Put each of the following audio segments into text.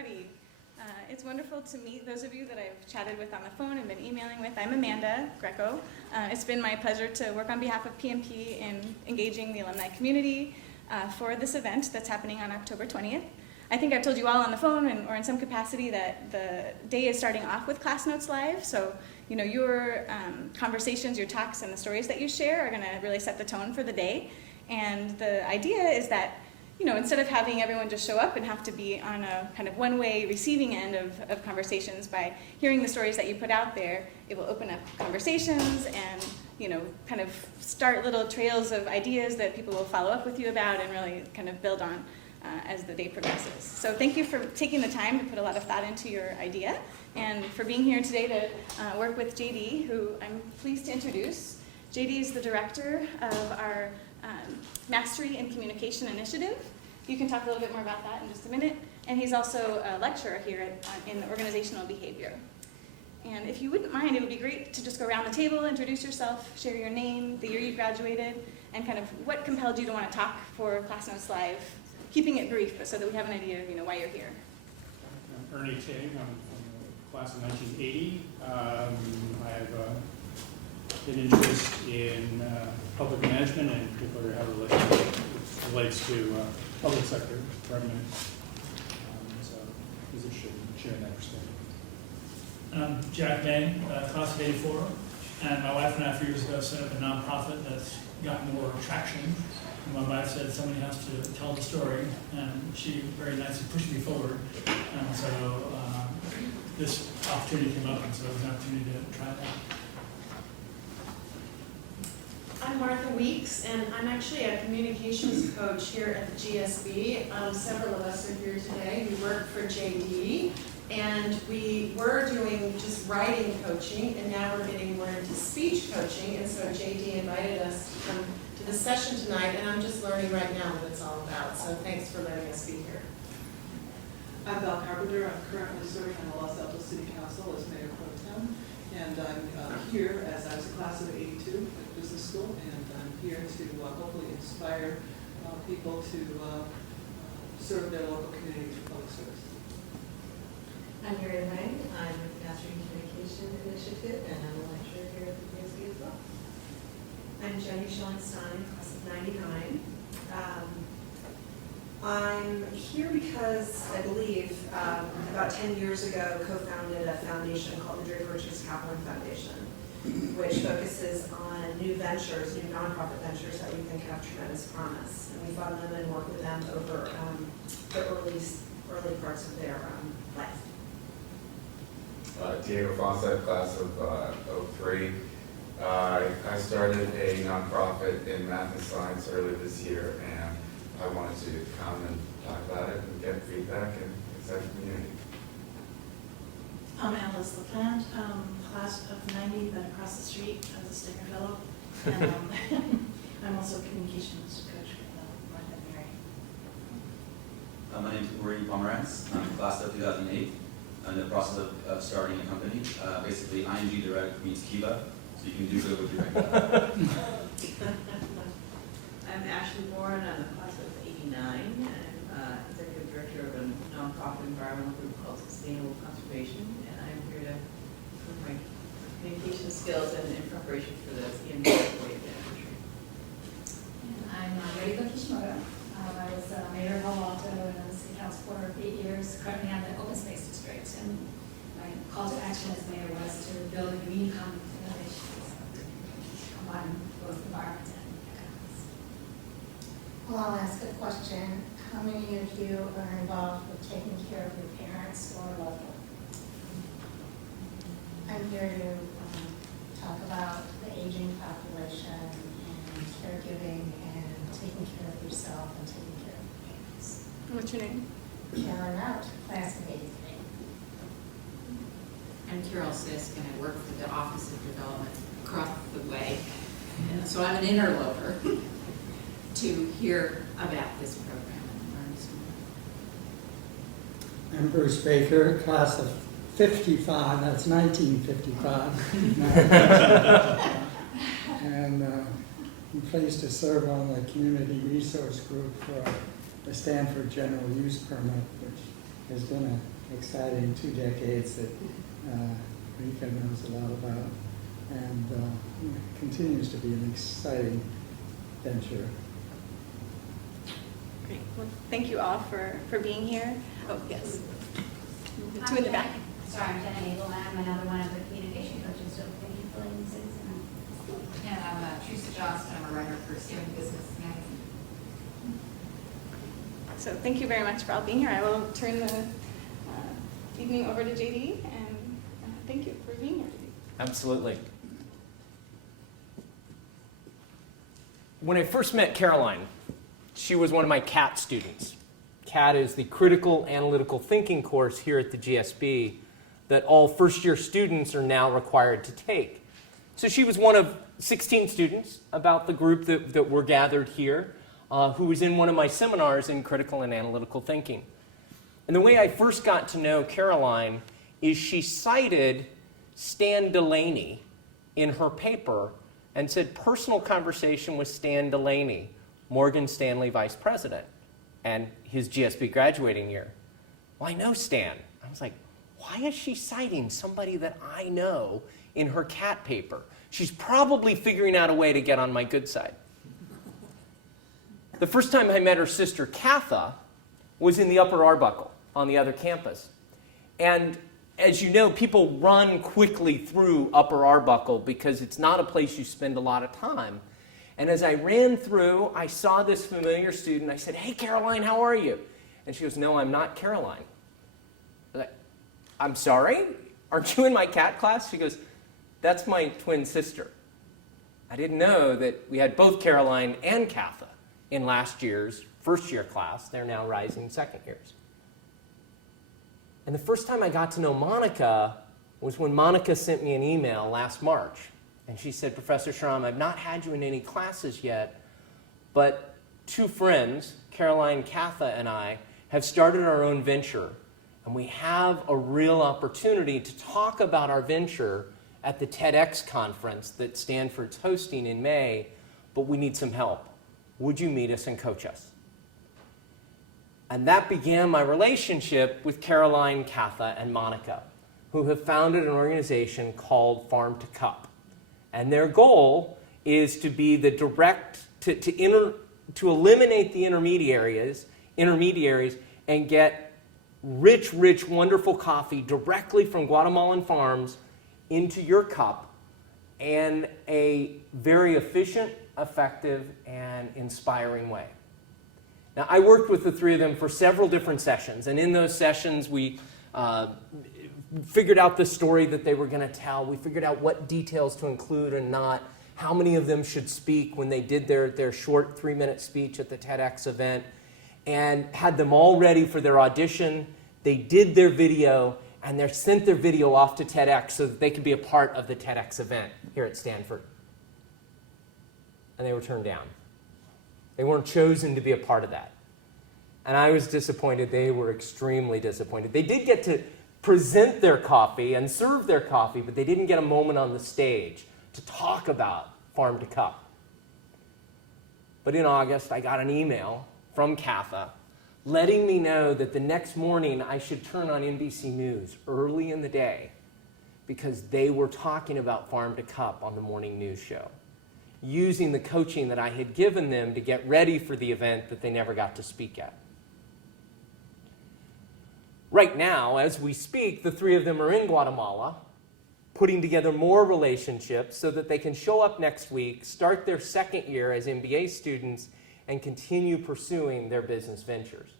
everybody. It's wonderful to meet those of you that I've chatted with on the phone and been emailing with. I'm Amanda Greco. It's been my pleasure to work on behalf of PMP in engaging the alumni community for this event that's happening on October 20th. I think I've told you all on the phone or in some capacity that the day is starting off with Class Notes Live. So, you know, your conversations, your talks, and the stories that you share are going to really set the tone for the day. And the idea is that, you know, instead of having everyone just show up and have to be on a kind of one-way receiving end of conversations, by hearing the stories that you put out there, it will open up conversations and, you know, kind of start little trails of ideas that people will follow up with you about and really kind of build on as the day progresses. So thank you for taking the time to put a lot of thought into your idea and for being here today to work with JD, who I'm pleased to introduce. JD is the director of our Mastery in Communication Initiative. You can talk a little bit more about that in just a minute. And he's also a lecturer here in organizational behavior. And if you wouldn't mind, it would be great to just go around the table, introduce yourself, share your name, the year you graduated, and kind of what compelled you to want to talk for Class Notes Live, keeping it brief, but so that we have an idea of, you know, why you're here. I'm Ernie Ting. I'm from the class of 1980. I have an interest in public management and particularly how it relates to public sector government. So I was interested in sharing that perspective. I'm Jack Bain, class of 84, and my wife and I 3 years ago set up a nonprofit that's got more traction. And my wife said somebody has to tell the story, and she very nicely pushed me forward. And so this opportunity came up, and so it was an opportunity to try that. I'm Martha Weeks, and I'm actually a communications coach here at the GSB. Several of us are here today. We work for JD, and we were doing just writing coaching, and now we're getting more into speech coaching, and so JD invited us to come to the session tonight, and I'm just learning right now what it's all about, so thanks for letting us be here. I'm Val Carpenter. I'm currently serving on the Los Altos City Council as Mayor Pro Tem, and I'm here as I was a class of 82 at business school, and I'm here to hopefully inspire people to serve their local community through public service. I'm Mary Lang. I'm with the Mastery in Communication Initiative, and I'm a lecturer here at the GSB as well. I'm Jenny Schilling-Stein, class of 99. I'm here because I believe about 10 years ago co-founded a foundation called the Draper Richards Kaplan Foundation, which focuses on new ventures, new nonprofit ventures that we think have tremendous promise. And we fund them and work with them over the early parts of their life. Diego Fonstad, class of 03. I started a nonprofit in math and science earlier this year, and I wanted to come and talk about it and get feedback and excite the community. I'm Alice LaPlante, class of 90, been across the street as a sticker fellow. And I'm also a communications coach with Martha and Mary. My name is Uri Pomerantz. I'm class of 2008. I'm in the process of starting a company. Basically, ING Direct means Kiva, so you can do good with your bank. I'm Ashley Bourne. I'm the class of 89. I'm executive director of a nonprofit environmental group called Sustainable Conservation, and I'm here to improve my communication skills and in preparation for the CMB anniversary. And I'm Reiko Kishimoto. I was mayor of Palo Alto and I was city council for 8 years, currently on the open space district. And my call to action as mayor was to build a green economy for innovation, so combine both environment and economics. Well, I'll ask a question. How many of you are involved with taking care of your parents or loved ones? I'm here to talk about the aging population and caregiving and taking care of yourself and taking care of your parents. What's your name? Karen Out, class of 83. I'm Carol Sisk, and I work for the Office of Development across the way. And so I'm an interloper to hear about this program and learn some more. I'm Bruce Baker, class of 55, that's 1955. And I'm pleased to serve on the community resource group for the Stanford General Use Permit, which has been a exciting 2 decades that Rika knows a lot about, and continues to be an exciting venture. Great. Well, thank you all for being here. Oh, yes. The two in the back. Sorry, I'm Jenny Eagle, I'm another one of the communication coaches, so thank you for letting me say this. And I'm Teresa Johnston, I'm a writer for Stanford Business Magazine. So thank you very much for all being here. I will turn the evening over to JD, and thank you for being here, JD. Absolutely. When I first met Caroline, she was one of my CAT students. CAT is the Critical Analytical Thinking course here at the GSB that all first-year students are now required to take. So she was one of 16 students, about the group that were gathered here, who was in one of my seminars in critical and analytical thinking. And the way I first got to know Caroline is she cited Stan Delaney in her paper and said, personal conversation with Stan Delaney, Morgan Stanley vice president, and his GSB graduating year. Well, I know Stan. I was like, why is she citing somebody that I know in her CAT paper? She's probably figuring out a way to get on my good side. The first time I met her sister, Katha, was in the Upper Arbuckle on the other campus. And as you know, people run quickly through Upper Arbuckle because it's not a place you spend a lot of time. And as I ran through, I saw this familiar student. I said, hey, Caroline, how are you? And she goes, no, I'm not Caroline. I was like, I'm sorry? Aren't you in my CAT class? She goes, that's my twin sister. I didn't know that we had both Caroline and Katha in last year's first-year class. They're now rising second years. And the first time I got to know Monica was when Monica sent me an email last March. And she said, Professor Schramm, I've not had you in any classes yet, but 2 friends, Caroline, Katha, and I, have started our own venture. And we have a real opportunity to talk about our venture at the TEDx conference that Stanford's hosting in May, but we need some help. Would you meet us and coach us? And that began my relationship with Caroline, Katha, and Monica, who have founded an organization called Farm to Cup. And their goal is to be the direct, to eliminate the intermediaries and get rich, wonderful coffee directly from Guatemalan farms into your cup in a very efficient, effective, and inspiring way. Now, I worked with the 3 of them for several different sessions, and in those sessions we figured out the story that they were going to tell. We figured out what details to include and not, how many of them should speak when they did their short 3-minute speech at the TEDx event, and had them all ready for their audition. They did their video, and they sent their video off to TEDx so that they could be a part of the TEDx event here at Stanford. And they were turned down. They weren't chosen to be a part of that. And I was disappointed. They were extremely disappointed. They did get to present their coffee and serve their coffee, but they didn't get a moment on the stage to talk about Farm to Cup. But in August, I got an email from Katha letting me know that the next morning I should turn on NBC News early in the day because they were talking about Farm to Cup on the morning news show, using the coaching that I had given them to get ready for the event that they never got to speak at. Right now, as we speak, the 3 of them are in Guatemala, putting together more relationships so that they can show up next week, start their second year as MBA students, and continue pursuing their business ventures.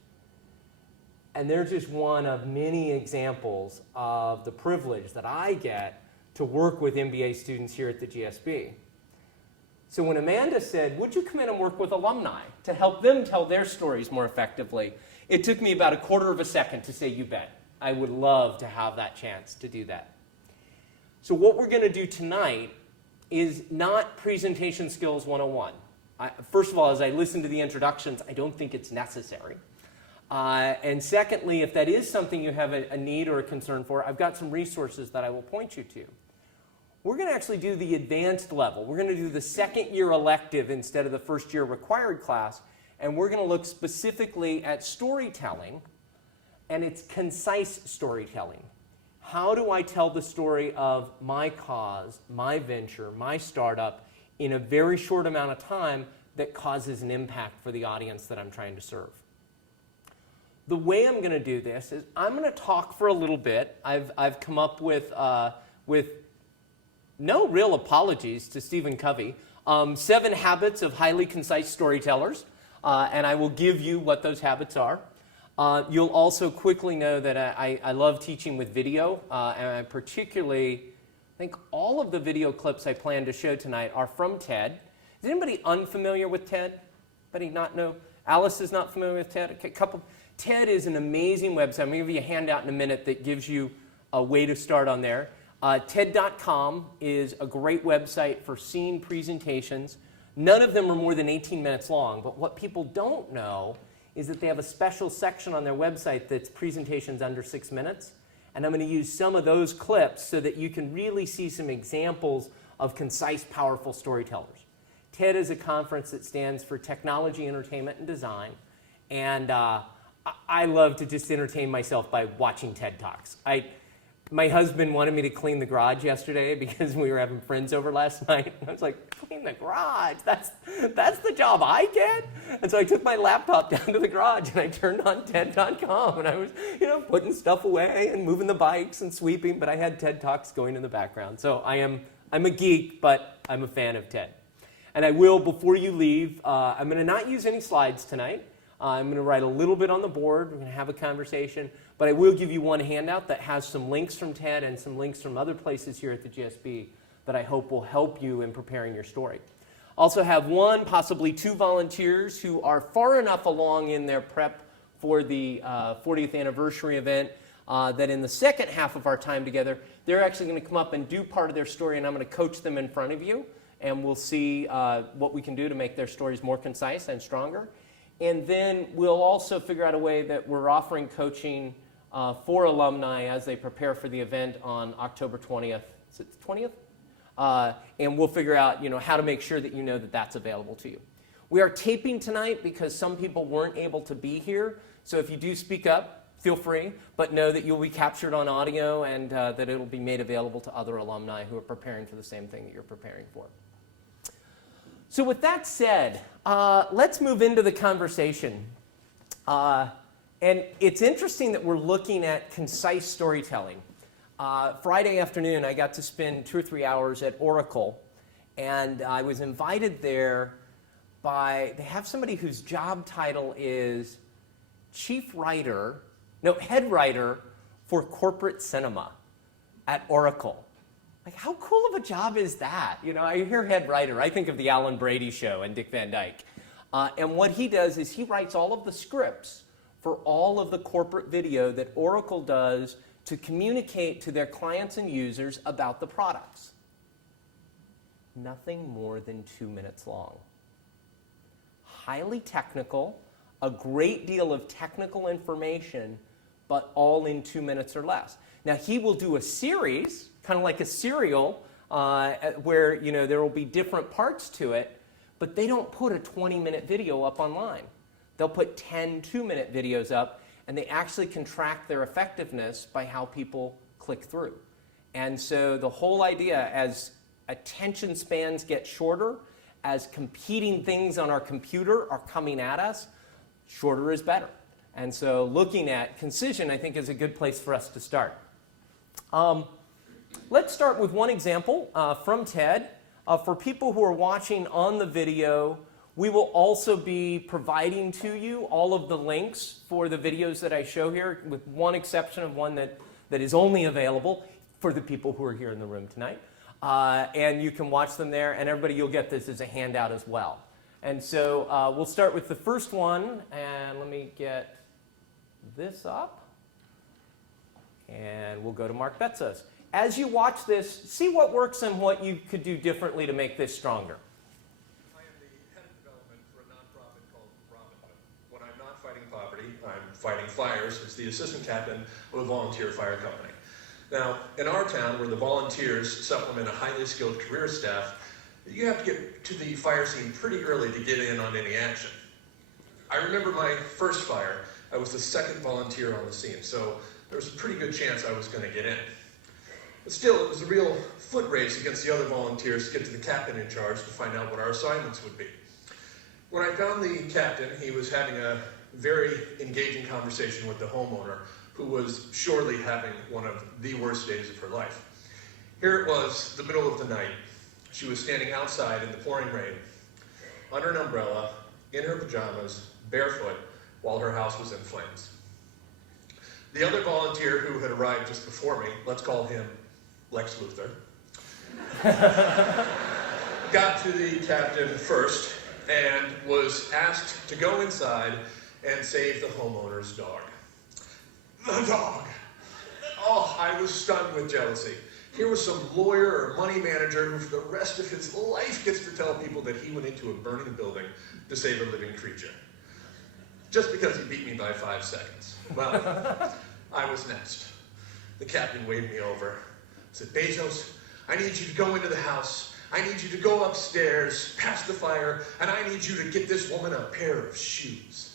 And they're just one of many examples of the privilege that I get to work with MBA students here at the GSB. So when Amanda said, would you come in and work with alumni to help them tell their stories more effectively, it took me about a quarter of a second to say, you bet. I would love to have that chance to do that. So what we're going to do tonight is not presentation skills 101. First of all, as I listen to the introductions, I don't think it's necessary. And secondly, if that is something you have a need or a concern for, I've got some resources that I will point you to. We're going to actually do the advanced level. We're going to do the second year elective instead of the first year required class, and we're going to look specifically at storytelling and it's concise storytelling. How do I tell the story of my cause, my venture, my startup in a very short amount of time that causes an impact for the audience that I'm trying to serve? The way I'm going to do this is I'm going to talk for a little bit. I've come up with no real apologies to Stephen Covey, 7 habits of highly concise storytellers, and I will give you what those habits are. You'll also quickly know that I love teaching with video, and I particularly think all of the video clips I plan to show tonight are from TED. Is anybody unfamiliar with TED? Anybody not know? Alice is not familiar with TED? Okay, TED is an amazing website. I'm going to give you a handout in a minute that gives you a way to start on there. TED.com is a great website for seeing presentations. None of them are more than 18 minutes long, but what people don't know is that they have a special section on their website that's presentations under 6 minutes. And I'm going to use some of those clips so that you can really see some examples of concise, powerful storytellers. TED is a conference that stands for Technology, Entertainment, and Design. And I love to just entertain myself by watching TED Talks. My husband wanted me to clean the garage yesterday because we were having friends over last night. And I was like, clean the garage? That's the job I get? And so I took my laptop down to the garage and I turned on TED.com and I was, putting stuff away and moving the bikes and sweeping, but I had TED Talks going in the background. So I'm a geek, but I'm a fan of TED. And I will, before you leave, I'm going to not use any slides tonight. I'm going to write a little bit on the board. We're going to have a conversation. But I will give you one handout that has some links from TED and some links from other places here at the GSB that I hope will help you in preparing your story. Also have 1, possibly 2 volunteers who are far enough along in their prep for the 40th anniversary event that in the second half of our time together, they're actually going to come up and do part of their story, and I'm going to coach them in front of you, and we'll see what we can do to make their stories more concise and stronger. And then we'll also figure out a way that we're offering coaching for alumni as they prepare for the event on October 20th. Is it the 20th? And we'll figure out how to make sure that you know that that's available to you. We are taping tonight because some people weren't able to be here. So if you do speak up, feel free, but know that you'll be captured on audio and that it'll be made available to other alumni who are preparing for the same thing that you're preparing for. So with that said, let's move into the conversation. And it's interesting that we're looking at concise storytelling. Friday afternoon, I got to spend 2 or 3 hours at Oracle, and I was invited there they have somebody whose job title is head writer for corporate cinema at Oracle. Like, how cool of a job is that? I hear head writer, I think of the Alan Brady Show and Dick Van Dyke. And what he does is he writes all of the scripts for all of the corporate video that Oracle does to communicate to their clients and users about the products. Nothing more than 2 minutes long. Highly technical, a great deal of technical information, but all in 2 minutes or less. Now, he will do a series, kind of like a serial, where there will be different parts to it, but they don't put a 20-minute video up online. They'll put 10 2-minute videos up, and they actually can track their effectiveness by how people click through. And so the whole idea, as attention spans get shorter, as competing things on our computer are coming at us, shorter is better. And so looking at concision, I think, is a good place for us to start. Let's start with one example from TED. For people who are watching on the video, we will also be providing to you all of the links for the videos that I show here, with one exception of one that is only available for the people who are here in the room tonight. And you can watch them there, and everybody, you'll get this as a handout as well. And so we'll start with the first one, and let me get this up, and we'll go to Mark Betzos. As you watch this, see what works and what you could do differently to make this stronger. I am the head of development for a nonprofit called Robin Hood. When I'm not fighting poverty, I'm fighting fires as the assistant captain of a volunteer fire company. Now, in our town, where the volunteers supplement a highly skilled career staff, you have to get to the fire scene pretty early to get in on any action. I remember my first fire I was the second volunteer on the scene, so there was a pretty good chance I was going to get in. But still, it was a real foot race against the other volunteers to get to the captain in charge to find out what our assignments would be. When I found the captain, he was having a very engaging conversation with the homeowner, who was surely having one of the worst days of her life. Here it was, the middle of the night. She was standing outside in the pouring rain, under an umbrella, in her pajamas, barefoot, while her house was in flames. The other volunteer who had arrived just before me, let's call him Lex Luthor, got to the captain first and was asked to go inside and save the homeowner's dog. The dog! Oh, I was stunned with jealousy. Here was some lawyer or money manager who for the rest of his life gets to tell people that he went into a burning building to save a living creature. Just because he beat me by 5 seconds. Well, I was next. The captain waved me over, said, Bezos, I need you to go into the house. I need you to go upstairs, past the fire, and I need you to get this woman a pair of shoes.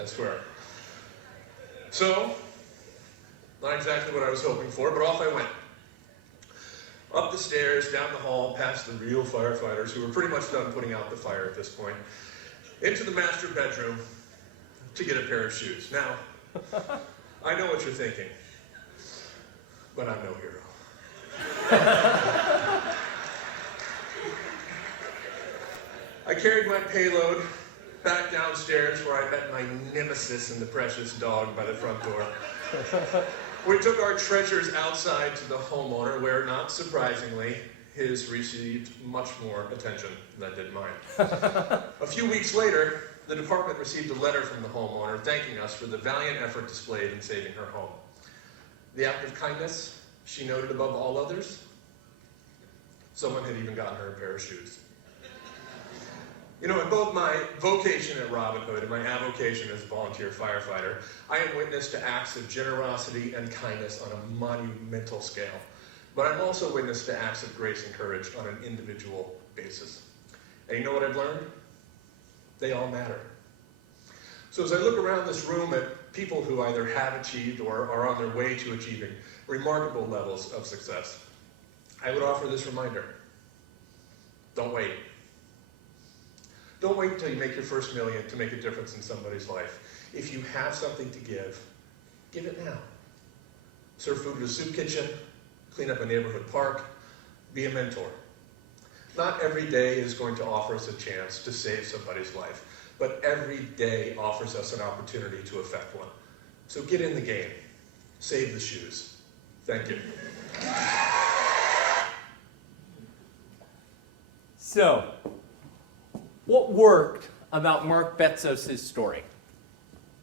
I swear. So, not exactly what I was hoping for, but off I went. Up the stairs, down the hall, past the real firefighters, who were pretty much done putting out the fire at this point, into the master bedroom to get a pair of shoes. Now, I know what you're thinking, but I'm no hero. I carried my payload back downstairs where I met my nemesis and the precious dog by the front door. We took our treasures outside to the homeowner where, not surprisingly, his received much more attention than did mine. A few weeks later, the department received a letter from the homeowner thanking us for the valiant effort displayed in saving her home. The act of kindness she noted above all others, someone had even gotten her a pair of shoes. You know, in both my vocation at Robin Hood and my avocation as a volunteer firefighter, I am witness to acts of generosity and kindness on a monumental scale. But I'm also witness to acts of grace and courage on an individual basis. And you know what I've learned? They all matter. So as I look around this room at people who either have achieved or are on their way to achieving remarkable levels of success, I would offer this reminder. Don't wait. Don't wait until you make your first million to make a difference in somebody's life. If you have something to give it now. Serve food at a soup kitchen, clean up a neighborhood park, be a mentor. Not every day is going to offer us a chance to save somebody's life, but every day offers us an opportunity to affect one. So get in the game. Save the shoes. Thank you. So, what worked about Mark Bezos' story?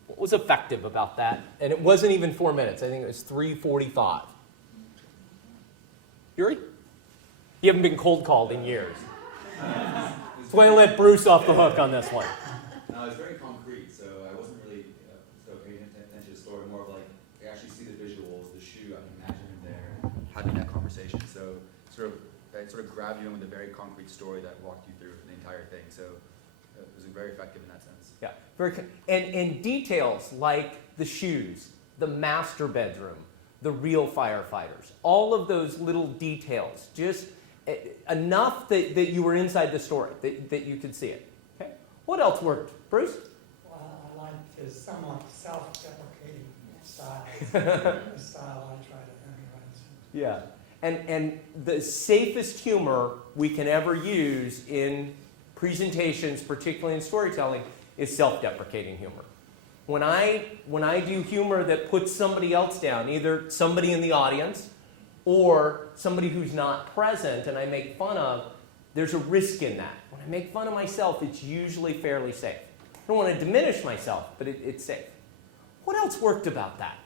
What was effective about that? And it wasn't even 4 minutes. I think it was 3:45. Yuri? You haven't been cold called in years. That's why I let Bruce off the hook on this one. No, it's very concrete, so I wasn't really so paying attention to the story. More of like, I actually see the visuals, the shoe, I can imagine him there, having that conversation. So it sort of grabbed you in with a very concrete story that walked you through the entire thing. So it was very effective in that sense. Yeah, and details like the shoes, the master bedroom, the real firefighters, all of those little details, just enough that you were inside the story, that you could see it. Okay. What else worked, Bruce? I like his somewhat self-deprecating style. The style I try to emulate. Yeah, and the safest humor we can ever use in presentations, particularly in storytelling, is self-deprecating humor. When I do humor that puts somebody else down, either somebody in the audience or somebody who's not present and I make fun of, there's a risk in that. When I make fun of myself, it's usually fairly safe. I don't want to diminish myself, but it's safe. What else worked about that?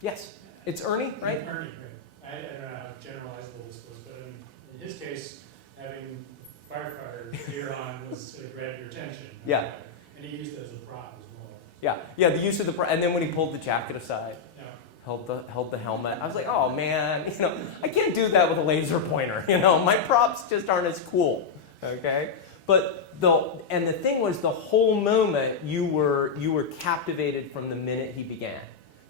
Yes, it's Ernie, right? Ernie, right. I don't know how generalizable this was, but in his case, having firefighters here on was sort of grabbed your attention. Yeah. And he used it as a prop as well. Yeah, the use of the, and then when he pulled the jacket aside, Yeah. held the helmet, I was like, oh man, I can't do that with a laser pointer, my props just aren't as cool, okay? But the thing was, the whole moment you were captivated from the minute he began.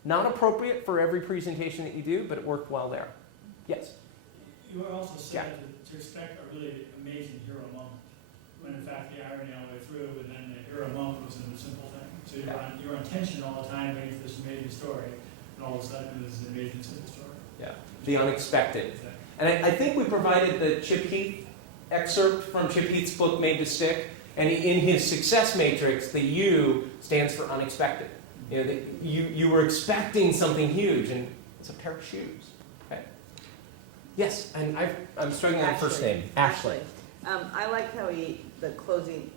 Not appropriate for every presentation that you do, but it worked well there. Yes? You were also said to expect a really amazing hero moment, when in fact the irony all the way through, and then the hero moment was in a simple thing. So you were on tension all the time waiting for this amazing story, and all of a sudden it was an amazing simple story. Yeah, the unexpected. And I think we provided the Chip Heath excerpt from Chip Heath's book, Made to Stick, and in his success matrix, the U stands for unexpected. You know, you were expecting something huge, and it's a pair of shoes. Okay. Yes, and I'm struggling with the first name. Ashley. I liked how the closing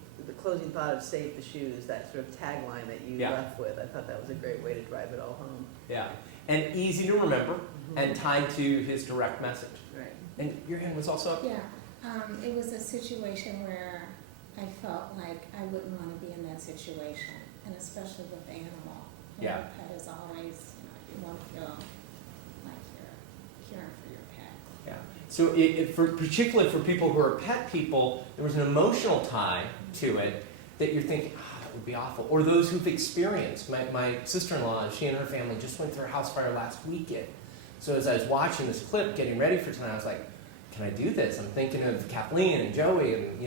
thought of save the shoes, that sort of tagline that you left with. I thought that was a great way to drive it all home. Yeah, and easy to remember, and tied to his direct message. Right. And your hand was also up? Yeah, it was a situation where I felt like I wouldn't want to be in that situation, and especially with the animal. Yeah. Your pet is always, you want to feel like you're caring for your pet. Yeah. So particularly for people who are pet people, there was an emotional tie to it that you're thinking, that would be awful. Or those who've experienced. My sister-in-law, she and her family just went through a house fire last weekend. So as I was watching this clip, getting ready for tonight, I was like, can I do this? I'm thinking of Kathleen and Joey, and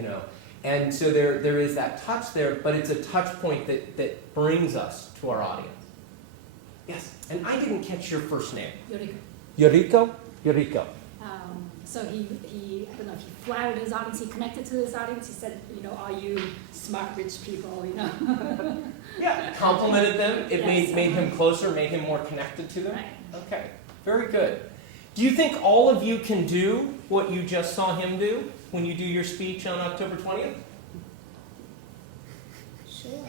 And so there is that touch there, but it's a touch point that brings us to our audience. Yes, and I didn't catch your first name. Yoriko. So he, I don't know if he flattered his audience, he connected to his audience, he said, are you smart, rich people, Yeah, complimented them. It Yes. made him closer, made him more connected to them. Right. Okay, very good. Do you think all of you can do what you just saw him do when you do your speech on October 20th? Sure.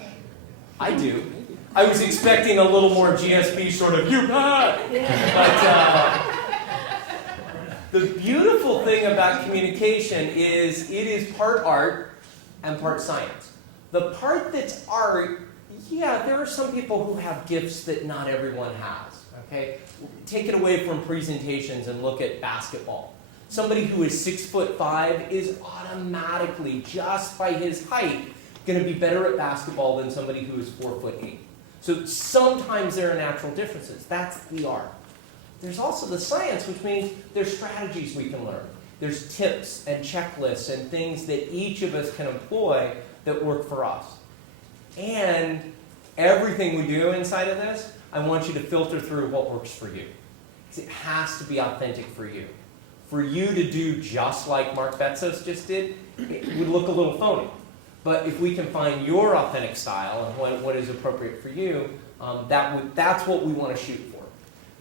I do. I was expecting a little more GSB sort of, but the beautiful thing about communication is it is part art and part science. The part that's art, there are some people who have gifts that not everyone has, okay? Take it away from presentations and look at basketball. Somebody who is 6'5" is automatically, just by his height, going to be better at basketball than somebody who is 4'8". So sometimes there are natural differences. That's the art. There's also the science, which means there's strategies we can learn. There's tips and checklists and things that each of us can employ that work for us. And everything we do inside of this, I want you to filter through what works for you. It has to be authentic for you. For you to do just like Mark Betzos just did, it would look a little phony. But if we can find your authentic style and what is appropriate for you, that's what we want to shoot for.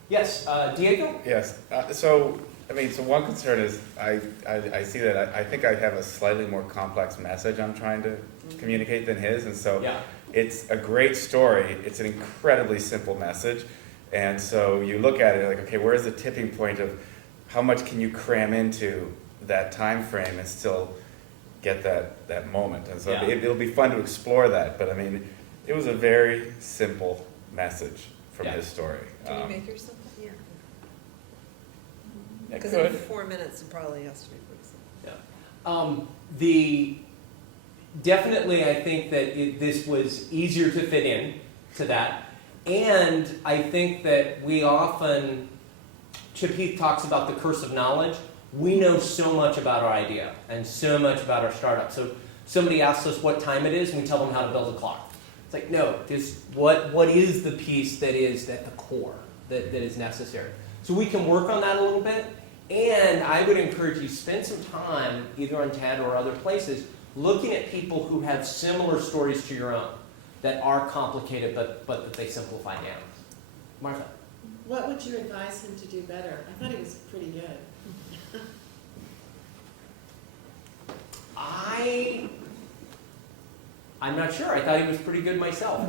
Yes, Diego? Yes. So one concern is I see that I think I have a slightly more complex message I'm trying to communicate than his, and so it's a great story. It's an incredibly simple message, and so you look at it like, okay, where's the tipping point of how much can you cram into that time frame and still get that moment? And so it'll be fun to explore that. But it was a very simple message from his story. Can you make yourself? Yeah. It Because could. in 4 minutes, it probably has to be pretty simple. Definitely, I think that this was easier to fit in to that. And I think that we often, Chip Heath talks about the curse of knowledge. We know so much about our idea and so much about our startup. So somebody asks us what time it is, and we tell them how to build a clock. It's like, no, what is the piece that is at the core that is necessary? So we can work on that a little bit. And I would encourage you, spend some time, either on TED or other places, looking at people who have similar stories to your own that are complicated but that they simplify down. Martha? What would you advise him to do better? I thought he was pretty good. I'm not sure. I thought he was pretty good myself.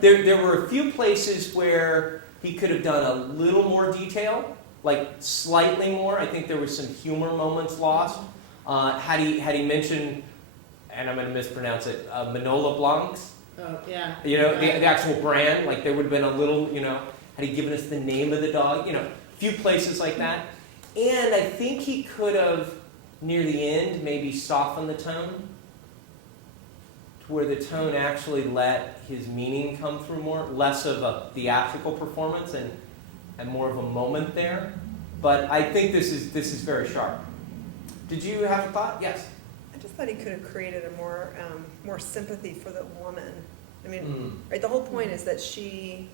There were a few places where he could have done a little more detail, like slightly more. I think there was some humor moments lost. Had he mentioned, and I'm going to mispronounce it, Manola Blancs? Oh, yeah. The actual brand, like there would have been a little, had he given us the name of the dog, a few places like that. And I think he could have near the end, maybe soften the tone to where the tone actually let his meaning come through more, less of a theatrical performance and more of a moment there. But I think this is very sharp. Did you have a thought? Yes. I just thought he could have created a more sympathy for the woman. I mean, right, the whole point is that he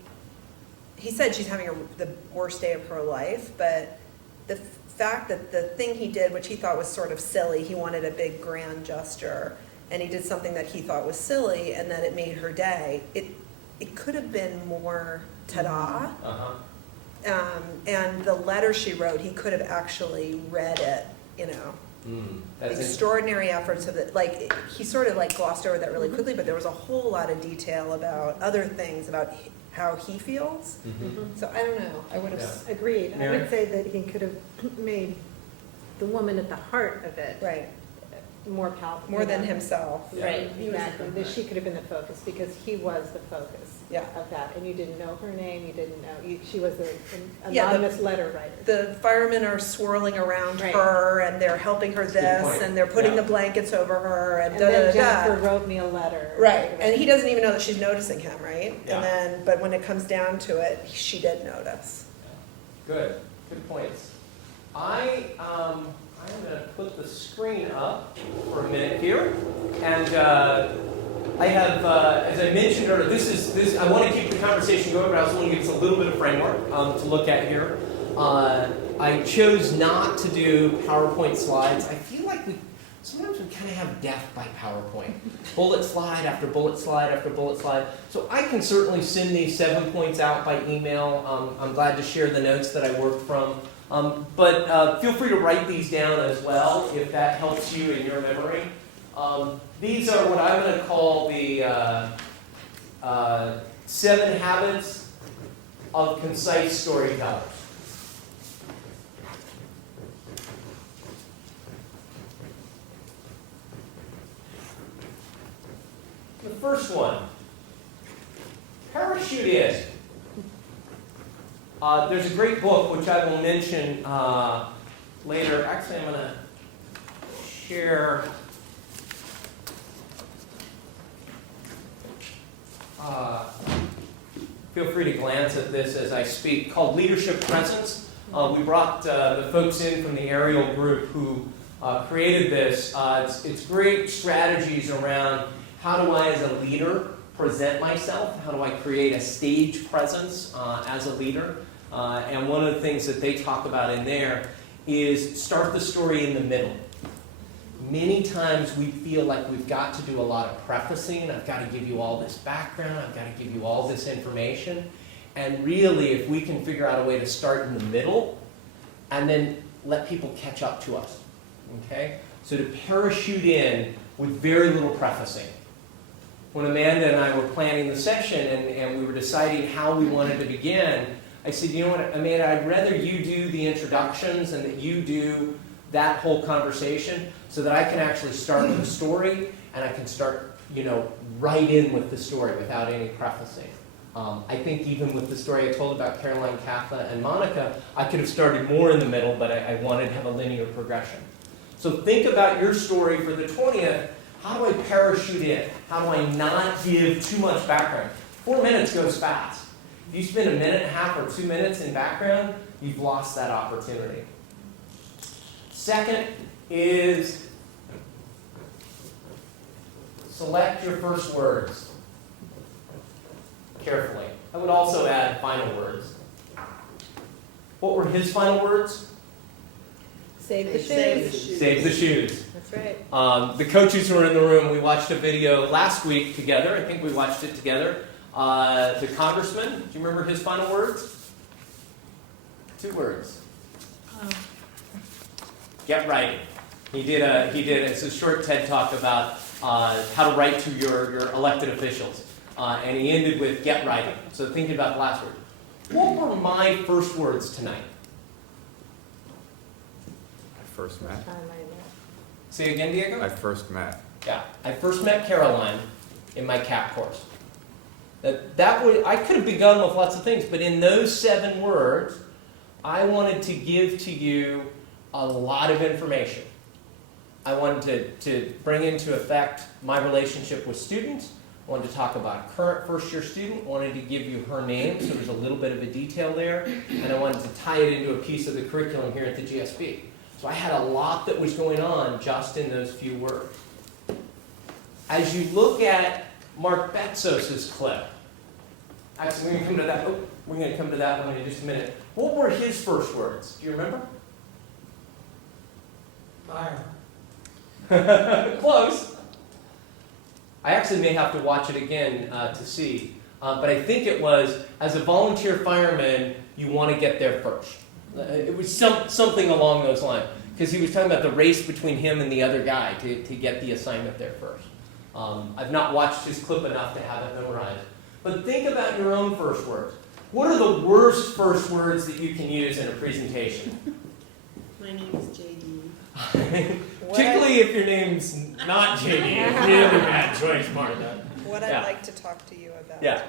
said she's having the worst day of her life, but the fact that the thing he did, which he thought was sort of silly, he wanted a big grand gesture, and he did something that he thought was silly, and that it made her day. It could have been more ta-da. And the letter she wrote, he could have actually read it, you know. Extraordinary efforts of it. Like, he sort of like glossed over that really quickly, but there was a whole lot of detail about other things, about how he feels. So I don't know. I would have agreed. I would say that he could have made the woman at the heart of it right more palpable. More than himself. Right, exactly. That she could have been the focus, because he was the focus of that. And you didn't know her name, you didn't know, she was an anonymous letter writer. The firemen are swirling around her, and they're helping her this, and they're putting the blankets over her, and then Jennifer wrote me a letter. Right, and he doesn't even know that she's noticing him, right? And then, but when it comes down to it, she did notice. Good points. I'm going to put the screen up for a minute here, and I have, as I mentioned earlier, this. I want to keep the conversation going, but I also want to give us a little bit of framework to look at here. I chose not to do PowerPoint slides. I feel like sometimes we kind of have death by PowerPoint. Bullet slide after bullet slide after bullet slide. So I can certainly send these 7 points out by email. I'm glad to share the notes that I worked from. But feel free to write these down as well if that helps you in your memory. These are what I'm going to call the 7 habits of concise storytellers. The first one, parachute in. There's a great book which I will mention later. Actually, I'm going to share. Feel free to glance at this as I speak, called Leadership Presence. We brought the folks in from the Ariel group who created this. It's great strategies around how do I, as a leader, present myself? How do I create a stage presence as a leader? And one of the things that they talk about in there is start the story in the middle. Many times we feel like we've got to do a lot of prefacing. I've got to give you all this background. I've got to give you all this information. And really, if we can figure out a way to start in the middle and then let people catch up to us. Okay? So to parachute in with very little prefacing. When Amanda and I were planning the session and we were deciding how we wanted to begin, I said, you know what, Amanda, I'd rather you do the introductions and that you do that whole conversation so that I can actually start with the story and I can start, right in with the story without any prefacing. I think even with the story I told about Caroline, Katha, and Monica, I could have started more in the middle, but I wanted to have a linear progression. So think about your story for the 20th. How do I parachute in? How do I not give too much background? 4 minutes goes fast. If you spend a minute and a half or 2 minutes in background, you've lost that opportunity. Second is select your first words carefully. I would also add final words. What were his final words? Save the shoes. Save the shoes. That's right. The coaches who were in the room, we watched a video last week together. I think we watched it together. The congressman, do you remember his final words? 2 words. Get writing. He did. It's a short TED talk about how to write to your elected officials, and he ended with get writing. So thinking about the last word. What were my first words tonight? First met. Say again, Diego? I first met. Yeah, I first met Caroline in my CAP course. I could have begun with lots of things, but in those 7 words, I wanted to give to you a lot of information. I wanted to bring into effect my relationship with students. I wanted to talk about a current first-year student. I wanted to give you her name, so there's a little bit of a detail there. And I wanted to tie it into a piece of the curriculum here at the GSB. So I had a lot that was going on just in those few words. As you look at Mark Betzos's clip, actually, we're going to come to that. Oh, we're going to come to that one in just a minute. What were his first words? Do you remember? Fire. Close. I actually may have to watch it again to see. But I think it was, as a volunteer fireman, you want to get there first. It was something along those lines. Because he was talking about the race between him and the other guy to get the assignment there first. I've not watched his clip enough to have it memorized. But think about your own first words. What are the worst first words that you can use in a presentation? My name is JD. Particularly if your name's not JD. Really bad choice, Martha. What I'd like to talk to you about. Yeah.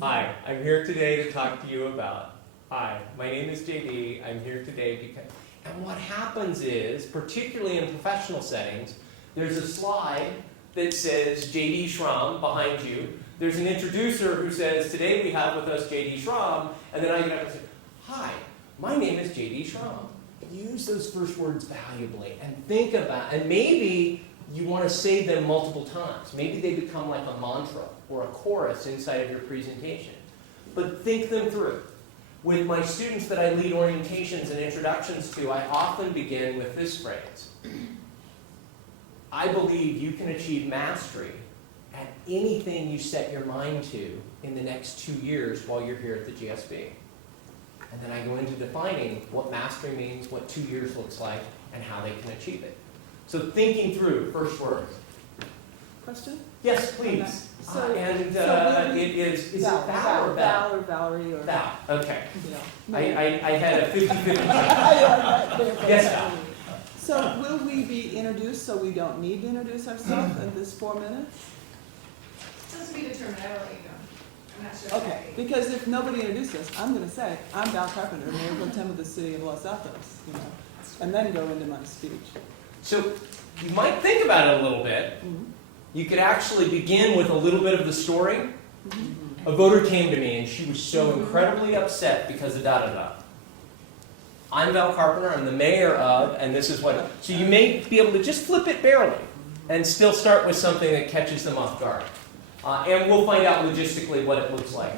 Hi, I'm here today to talk to you about. Hi, my name is JD. I'm here today because. And what happens is, particularly in professional settings, there's a slide that says JD Schramm behind you. There's an introducer who says, today we have with us JD Schramm, and then I get up and say, hi, my name is JD Schramm. Use those first words valuably and think about, and maybe you want to say them multiple times. Maybe they become like a mantra or a chorus inside of your presentation. But think them through. With my students that I lead orientations and introductions to, I often begin with this phrase. I believe you can achieve mastery at anything you set your mind to in the next 2 years while you're here at the GSB. And then I go into defining what mastery means, what 2 years looks like, and how they can achieve it. So thinking through first words. Question? Yes, please. It is Val, it Val or Val? Val or Valerie or... Val, okay. Yeah. I had a 50-50 Yes, Val. So will we be introduced so we don't need to introduce ourselves in this 4 minutes? Just to be determined, I will let you know. I'm not sure. Okay, because if nobody introduces us, I'm going to say, I'm Val Carpenter, Mayor Pro Tem of the City of Los Altos, and then go into my speech. So you might think about it a little bit. Mm-hmm. You could actually begin with a little bit of the story. Mm-hmm. A voter came to me and she was so incredibly upset because of da-da-da. I'm Val Carpenter, I'm the mayor of, and this is what... So you may be able to just flip it barely and still start with something that catches them off guard. And we'll find out logistically what it looks like.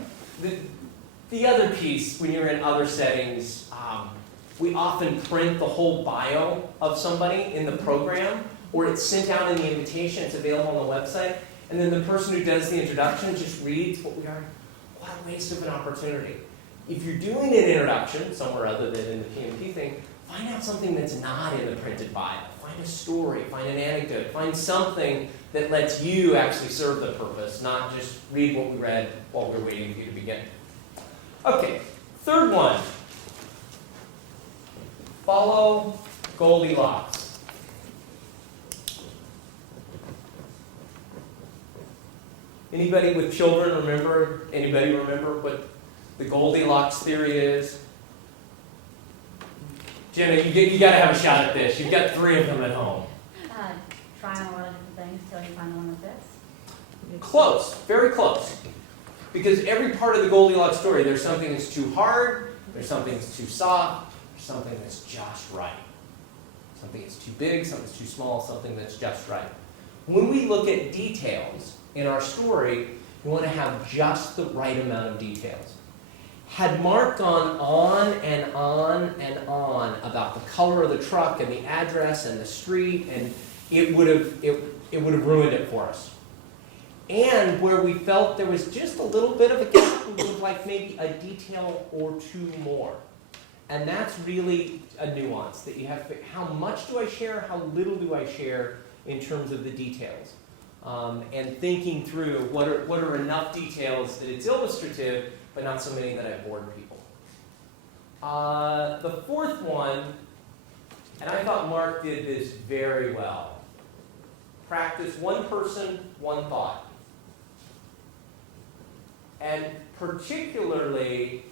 The other piece, when you're in other settings, we often print the whole bio of somebody in the program, or it's sent out in the invitation, it's available on the website, and then the person who does the introduction just reads what we are. What a waste of an opportunity. If you're doing an introduction somewhere other than in the PMP thing, find out something that's not in the printed bio. Find a story, find an anecdote, find something that lets you actually serve the purpose, not just read what we read while we're waiting for you to begin. Okay, third one. Follow Goldilocks. Anybody with children remember? Anybody remember what the Goldilocks theory is? Jenna, you got to have a shot at this. You've got 3 of them at home. Trying a lot of different things till you find the one that fits. Close, very close. Because every part of the Goldilocks story, there's something that's too hard, there's something that's too soft, there's something that's just right. Something that's too big, something that's too small, something that's just right. When we look at details in our story, we want to have just the right amount of details. Had Mark gone on and on and on about the color of the truck and the address and the street, and it would have ruined it for us. And where we felt there was just a little bit of a gap, we would have liked maybe a detail or 2 more. And that's really a nuance that you have to, how much do I share, how little do I share in terms of the details? And thinking through what are enough details that it's illustrative, but not so many that I bored people. The fourth one, and I thought Mark did this very well. Practice one person, one thought. And particularly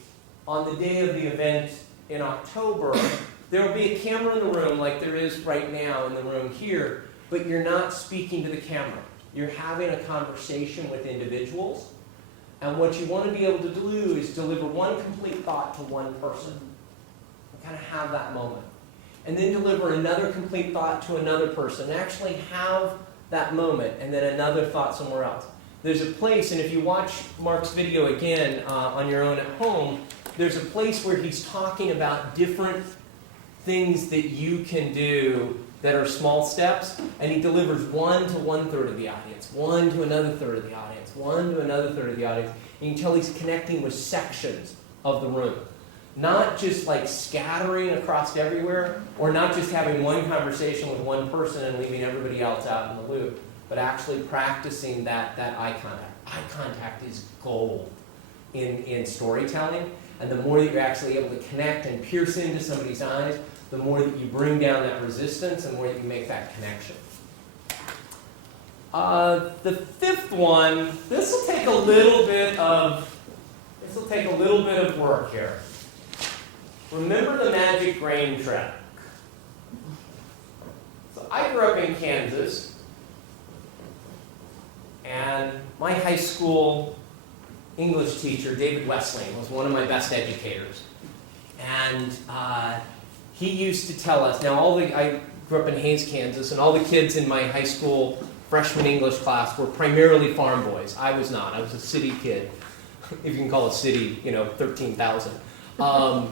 on the day of the event in October, There will be a camera in the room like there is right now in the room here, but you're not speaking to the camera. You're having a conversation with individuals, and what you want to be able to do is deliver one complete thought to one person. Kind of have that moment. And then deliver another complete thought to another person. Actually have that moment, and then another thought somewhere else. There's a place, and if you watch Mark's video again on your own at home, there's a place where he's talking about different things that you can do that are small steps, and he delivers one to 1/3 of the audience, one to another third of the audience, one to another third of the audience. You can tell he's connecting with sections of the room. Not just like scattering across everywhere, or not just having one conversation with one person and leaving everybody else out in the loop, but actually practicing that eye contact. Eye contact is gold in storytelling, and the more that you're actually able to connect and pierce into somebody's eyes, the more that you bring down that resistance, and the more that you make that connection. The fifth one, this will take a little bit of work here. Remember the magic grain trick. So I grew up in Kansas, and my high school English teacher, David Wessling, was one of my best educators. And he used to tell us, now I grew up in Hays, Kansas, and all the kids in my high school freshman English class were primarily farm boys. I was not. I was a city kid, if you can call a city, 13,000. But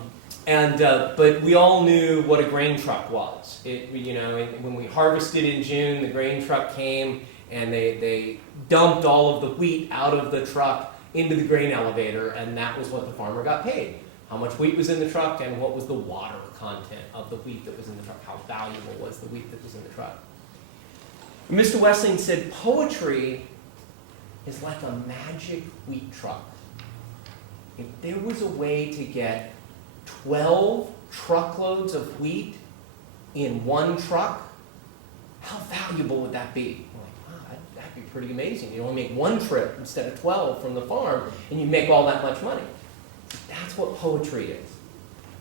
we all knew what a grain truck was. When we harvested in June, the grain truck came and they dumped all of the wheat out of the truck into the grain elevator, and that was what the farmer got paid. How much wheat was in the truck and what was the water content of the wheat that was in the truck. How valuable was the wheat that was in the truck. Mr. Wessling said poetry is like a magic wheat truck. If there was a way to get 12 truckloads of wheat in one truck, how valuable would that be? I'm like, wow, that'd be pretty amazing. You only make one trip instead of 12 from the farm, and you make all that much money. That's what poetry is.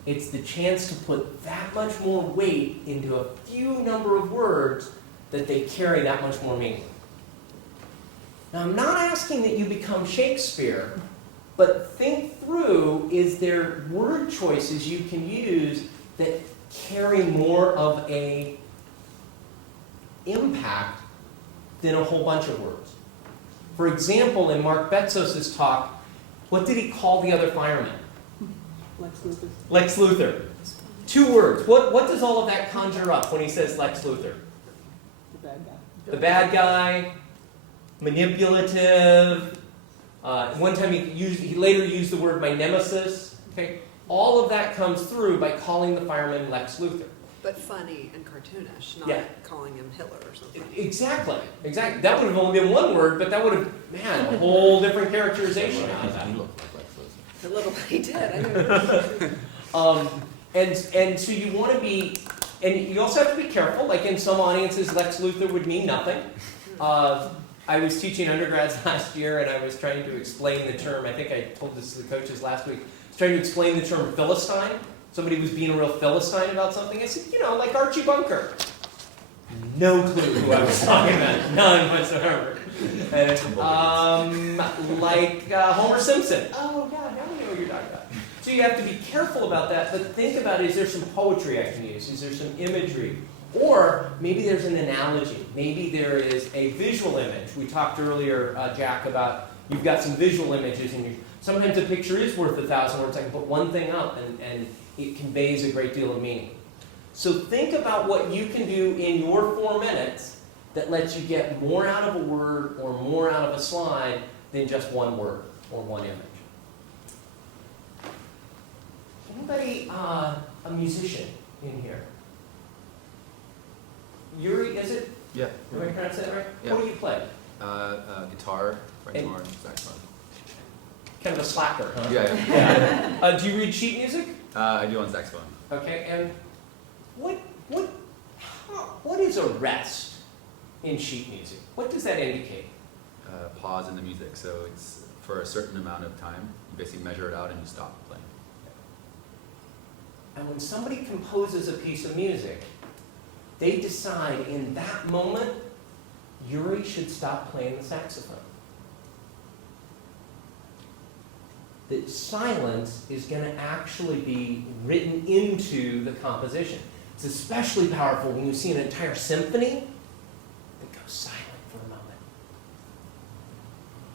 It's the chance to put that much more weight into a few number of words that they carry that much more meaning. Now, I'm not asking that you become Shakespeare, but think through, is there word choices you can use that carry more of a impact than a whole bunch of words? For example, in Mark Betzos's talk, what did he call the other fireman? Lex Luthor. Lex Luthor. 2 words. What does all of that conjure up when he says Lex Luthor? The bad guy. The bad guy, manipulative. One time he later used the word my nemesis. Okay, all of that comes through by calling the fireman Lex Luthor. But funny and cartoonish, not calling him Hitler or something. Exactly. That would have only been 1 word, but that would have, a whole different characterization out of that. A little, he did. I know. And so you want to be, and you also have to be careful. Like in some audiences, Lex Luthor would mean nothing. I was teaching undergrads last year, and I was trying to explain the term. I think I told this to the coaches last week. I was trying to explain the term Philistine. Somebody was being a real Philistine about something. I said, like Archie Bunker. No clue who I was talking about. None whatsoever. And, like Homer Simpson. Oh, yeah, now we know what you're talking about. So you have to be careful about that, but think about, is there some poetry I can use? Is there some imagery? Or maybe there's an analogy. Maybe there is a visual image. We talked earlier, Jack, about you've got some visual images, and sometimes a picture is worth 1,000 words. I can put one thing up, and it conveys a great deal of meaning. So think about what you can do in your 4 minutes that lets you get more out of a word or more out of a slide than just 1 word or 1 image. Anybody a musician in here? Yuri, is it? Yeah. Am I pronouncing that right? Yeah. What do you play? Guitar, French horn, saxophone. Kind of a slacker, huh? Yeah. Do you read sheet music? I do on saxophone. Okay, and what is a rest in sheet music? What does that indicate? Pause in the music, so it's for a certain amount of time. You basically measure it out and you stop playing. And when somebody composes a piece of music, they decide in that moment, Yuri should stop playing the saxophone. That silence is going to actually be written into the composition. It's especially powerful when you see an entire symphony that goes silent for a moment.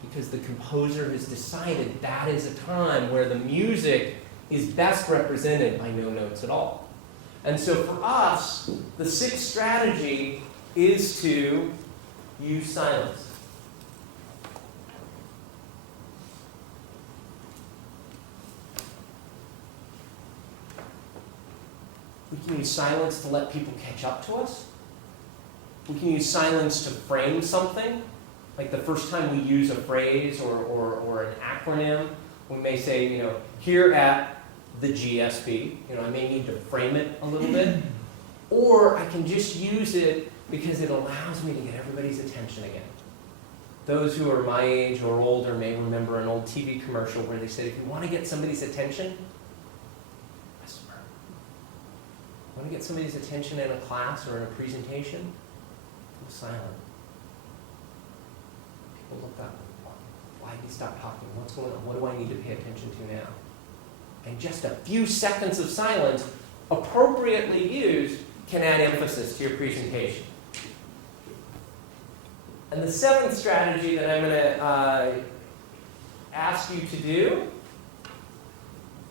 Because the composer has decided that is a time where the music is best represented by no notes at all. And so for us, the sixth strategy is to use silence. We can use silence to let people catch up to us. We can use silence to frame something. Like the first time we use a phrase or an acronym, we may say, here at the GSB, I may need to frame it a little bit. Or I can just use it because it allows me to get everybody's attention again. Those who are my age or older may remember an old TV commercial where they said, if you want to get somebody's attention, whisper. Want to get somebody's attention in a class or in a presentation? Go silent. People look up. Why did he stop talking? What's going on? What do I need to pay attention to now? And just a few seconds of silence, appropriately used, can add emphasis to your presentation. And the seventh strategy that I'm going to ask you to do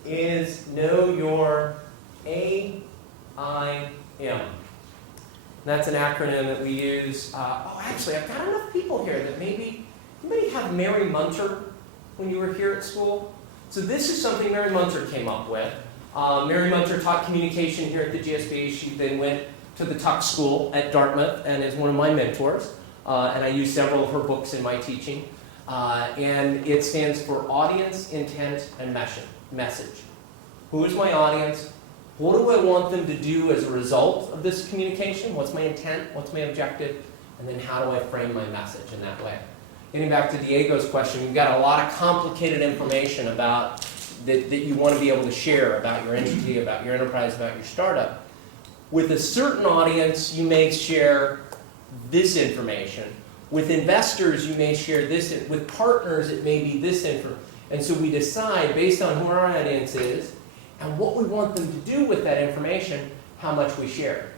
is know your AIM. That's an acronym that we use. Actually, I've got enough people here that maybe anybody have Mary Munter when you were here at school? So this is something Mary Munter came up with. Mary Munter taught communication here at the GSB. She then went to the Tuck School at Dartmouth and is one of my mentors. And I use several of her books in my teaching. And it stands for Audience, Intent, and Message. Who is my audience? What do I want them to do as a result of this communication? What's my intent? What's my objective? And then how do I frame my message in that way? Getting back to Diego's question, you've got a lot of complicated information about that you want to be able to share about your entity, about your enterprise, about your startup. With a certain audience, you may share this information. With investors, you may share this. With partners, it may be this information. And so we decide, based on who our audience is, and what we want them to do with that information, how much we share.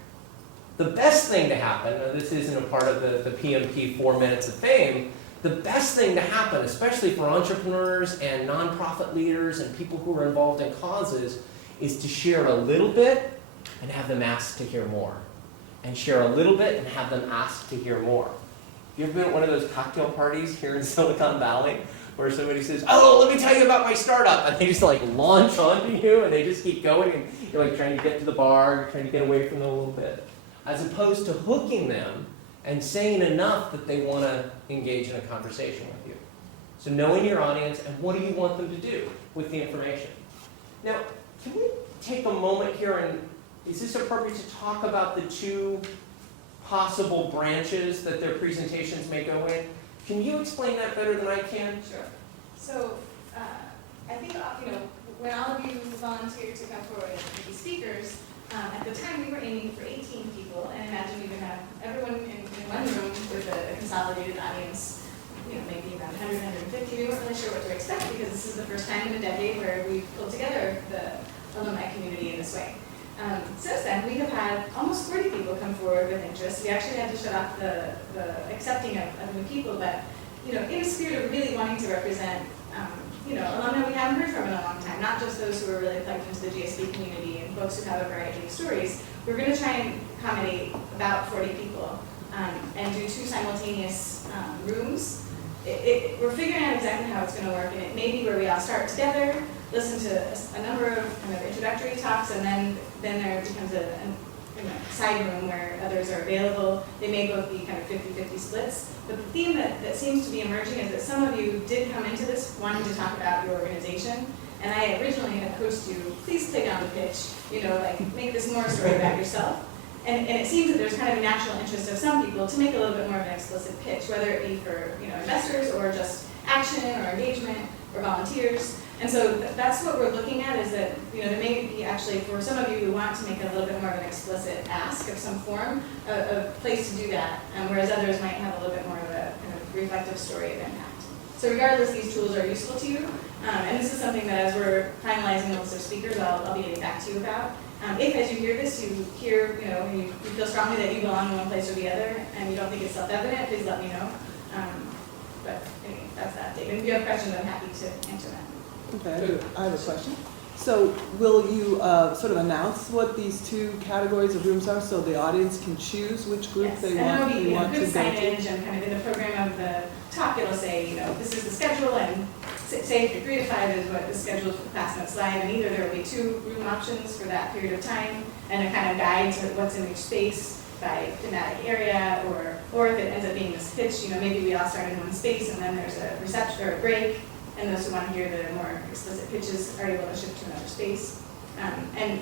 The best thing to happen, now this isn't a part of the PMP 4 Minutes of Fame, the best thing to happen, especially for entrepreneurs and nonprofit leaders and people who are involved in causes, is to share a little bit and have them ask to hear more. And share a little bit and have them ask to hear more. You ever been at one of those cocktail parties here in Silicon Valley where somebody says, oh, let me tell you about my startup, and they just launch onto you and they just keep going and you're trying to get to the bar, you're trying to get away from them a little bit. As opposed to hooking them and saying enough that they want to engage in a conversation with you. So knowing your audience and what do you want them to do with the information. Now, can we take a moment here and is this appropriate to talk about the two possible branches that their presentations may go in? Can you explain that better than I can? Sure. So I think, when all of you volunteered to come forward and be speakers, at the time we were aiming for 18 people, and imagine we would have everyone in one room with a consolidated audience, maybe around 100, 150. We weren't really sure what to expect because this is the first time in a decade where we've pulled together the alumni community in this way. Since then, we have had almost 40 people come forward with interest. We actually had to shut off the accepting of new people, but in a spirit of really wanting to represent alumni we haven't heard from in a long time, not just those who are really plugged into the GSB community and folks who have a variety of stories. We're going to try and accommodate about 40 people and do 2 simultaneous rooms. We're figuring out exactly how it's going to work, and it may be where we all start together, listen to a number of kind of introductory talks, and then there becomes a side room where others are available. They may both be kind of 50-50 splits. But the theme that seems to be emerging is that some of you did come into this wanting to talk about your organization. And I originally had coached you, please play down the pitch, make this more a story about yourself. And it seems that there's kind of a natural interest of some people to make a little bit more of an explicit pitch, whether it be for investors or just action or engagement or volunteers. And so that's what we're looking at, is that, there may be actually, for some of you who want to make it a little bit more of an explicit ask of some form, a place to do that, whereas others might have a little bit more of a kind of reflective story of impact. So regardless, these tools are useful to you, and this is something that as we're finalizing the list of speakers, I'll be getting back to you about. If as you hear this, you hear, you feel strongly that you belong in one place or the other, and you don't think it's self-evident, please let me know. But anyway, that's that, David. If you have questions, I'm happy to answer that. Okay, I have a question. So will you sort of announce what these two categories of rooms are so the audience can choose which group Yes, they and want, there'll be, to good go to? signage, and kind of in the program of the talk, it'll say, this is the schedule, and say from 3 to 5 is what is scheduled for the class notes live, and either there will be 2 room options for that period of time, and a kind of guide to what's in each space by thematic area, or if it ends up being this pitch, maybe we all start in one space, and then there's a reception or a break, and those who want to hear the more explicit pitches are able to shift to another space. And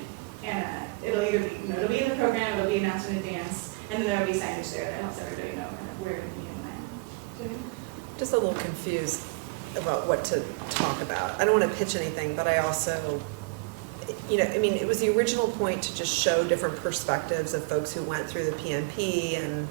it'll either be, it'll be in the program, it'll be announced in advance, and then there'll be signage there that helps everybody know kind of where to be and when. Just a little confused about what to talk about. I don't want to pitch anything, but I also, it was the original point to just show different perspectives of folks who went through the PMP and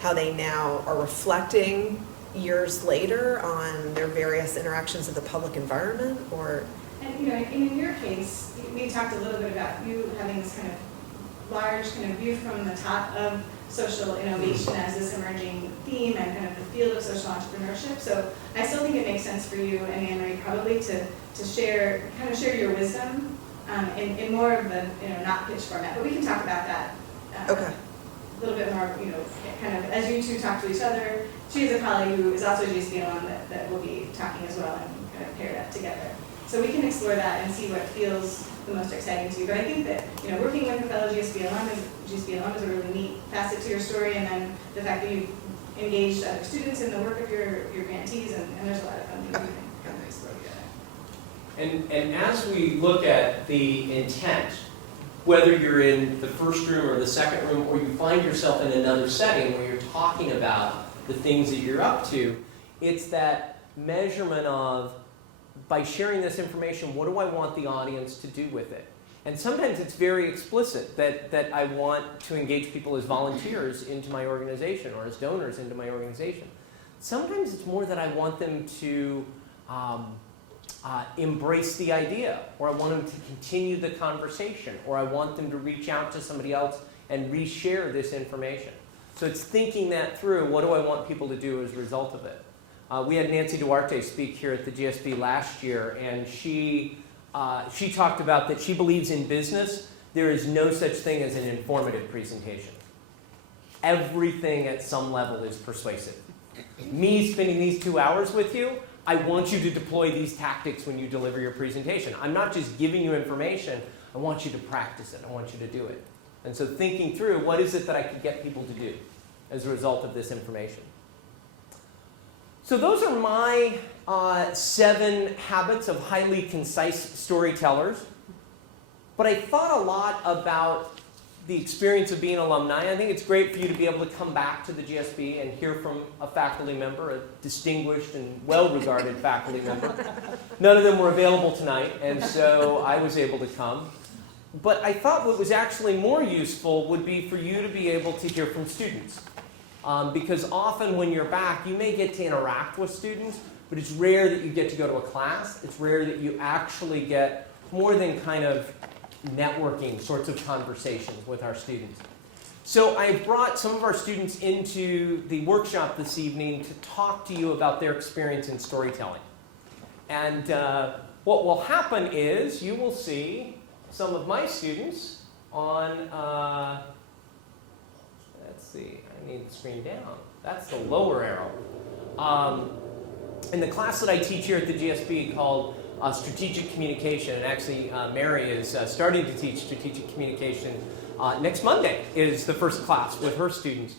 how they now are reflecting years later on their various interactions in the public environment, or? And in your case, we talked a little bit about you having this kind of large kind of view from the top of social innovation as this emerging theme and kind of the field of social entrepreneurship. So I still think it makes sense for you and Anne-Marie probably to share your wisdom in more of the not pitch format. But we can talk about that Okay. a little bit more, kind of as you two talk to each other. She is a colleague who is also a GSB alum that will be talking as well, and kind of pair that together. So we can explore that and see what feels the most exciting to you. But I think that working with a fellow GSB alum is a really neat facet to your story, and then the fact that you've engaged other students in the work of your grantees, and there's a lot of fun things we can kind of explore together. And as we look at the intent, whether you're in the first room or the second room, or you find yourself in another setting where you're talking about the things that you're up to, it's that measurement of, by sharing this information, what do I want the audience to do with it? And sometimes it's very explicit that I want to engage people as volunteers into my organization or as donors into my organization. Sometimes it's more that I want them to embrace the idea, or I want them to continue the conversation, or I want them to reach out to somebody else and reshare this information. So it's thinking that through. What do I want people to do as a result of it? We had Nancy Duarte speak here at the GSB last year, and she talked about that she believes in business, there is no such thing as an informative presentation. Everything at some level is persuasive. Me spending these 2 hours with you, I want you to deploy these tactics when you deliver your presentation. I'm not just giving you information, I want you to practice it, I want you to do it. And so thinking through, what is it that I could get people to do as a result of this information? So those are my 7 habits of highly concise storytellers. But I thought a lot about the experience of being an alumni. I think it's great for you to be able to come back to the GSB and hear from a faculty member, a distinguished and well-regarded faculty member. None of them were available tonight, and so I was able to come. But I thought what was actually more useful would be for you to be able to hear from students. Because often when you're back, you may get to interact with students, but it's rare that you get to go to a class. It's rare that you actually get more than kind of networking sorts of conversations with our students. So I brought some of our students into the workshop this evening to talk to you about their experience in storytelling. And what will happen is you will see some of my students on, let's see, I need the screen down. That's the lower arrow. In the class that I teach here at the GSB called Strategic Communication, and actually Mary is starting to teach Strategic Communication. Next Monday is the first class with her students.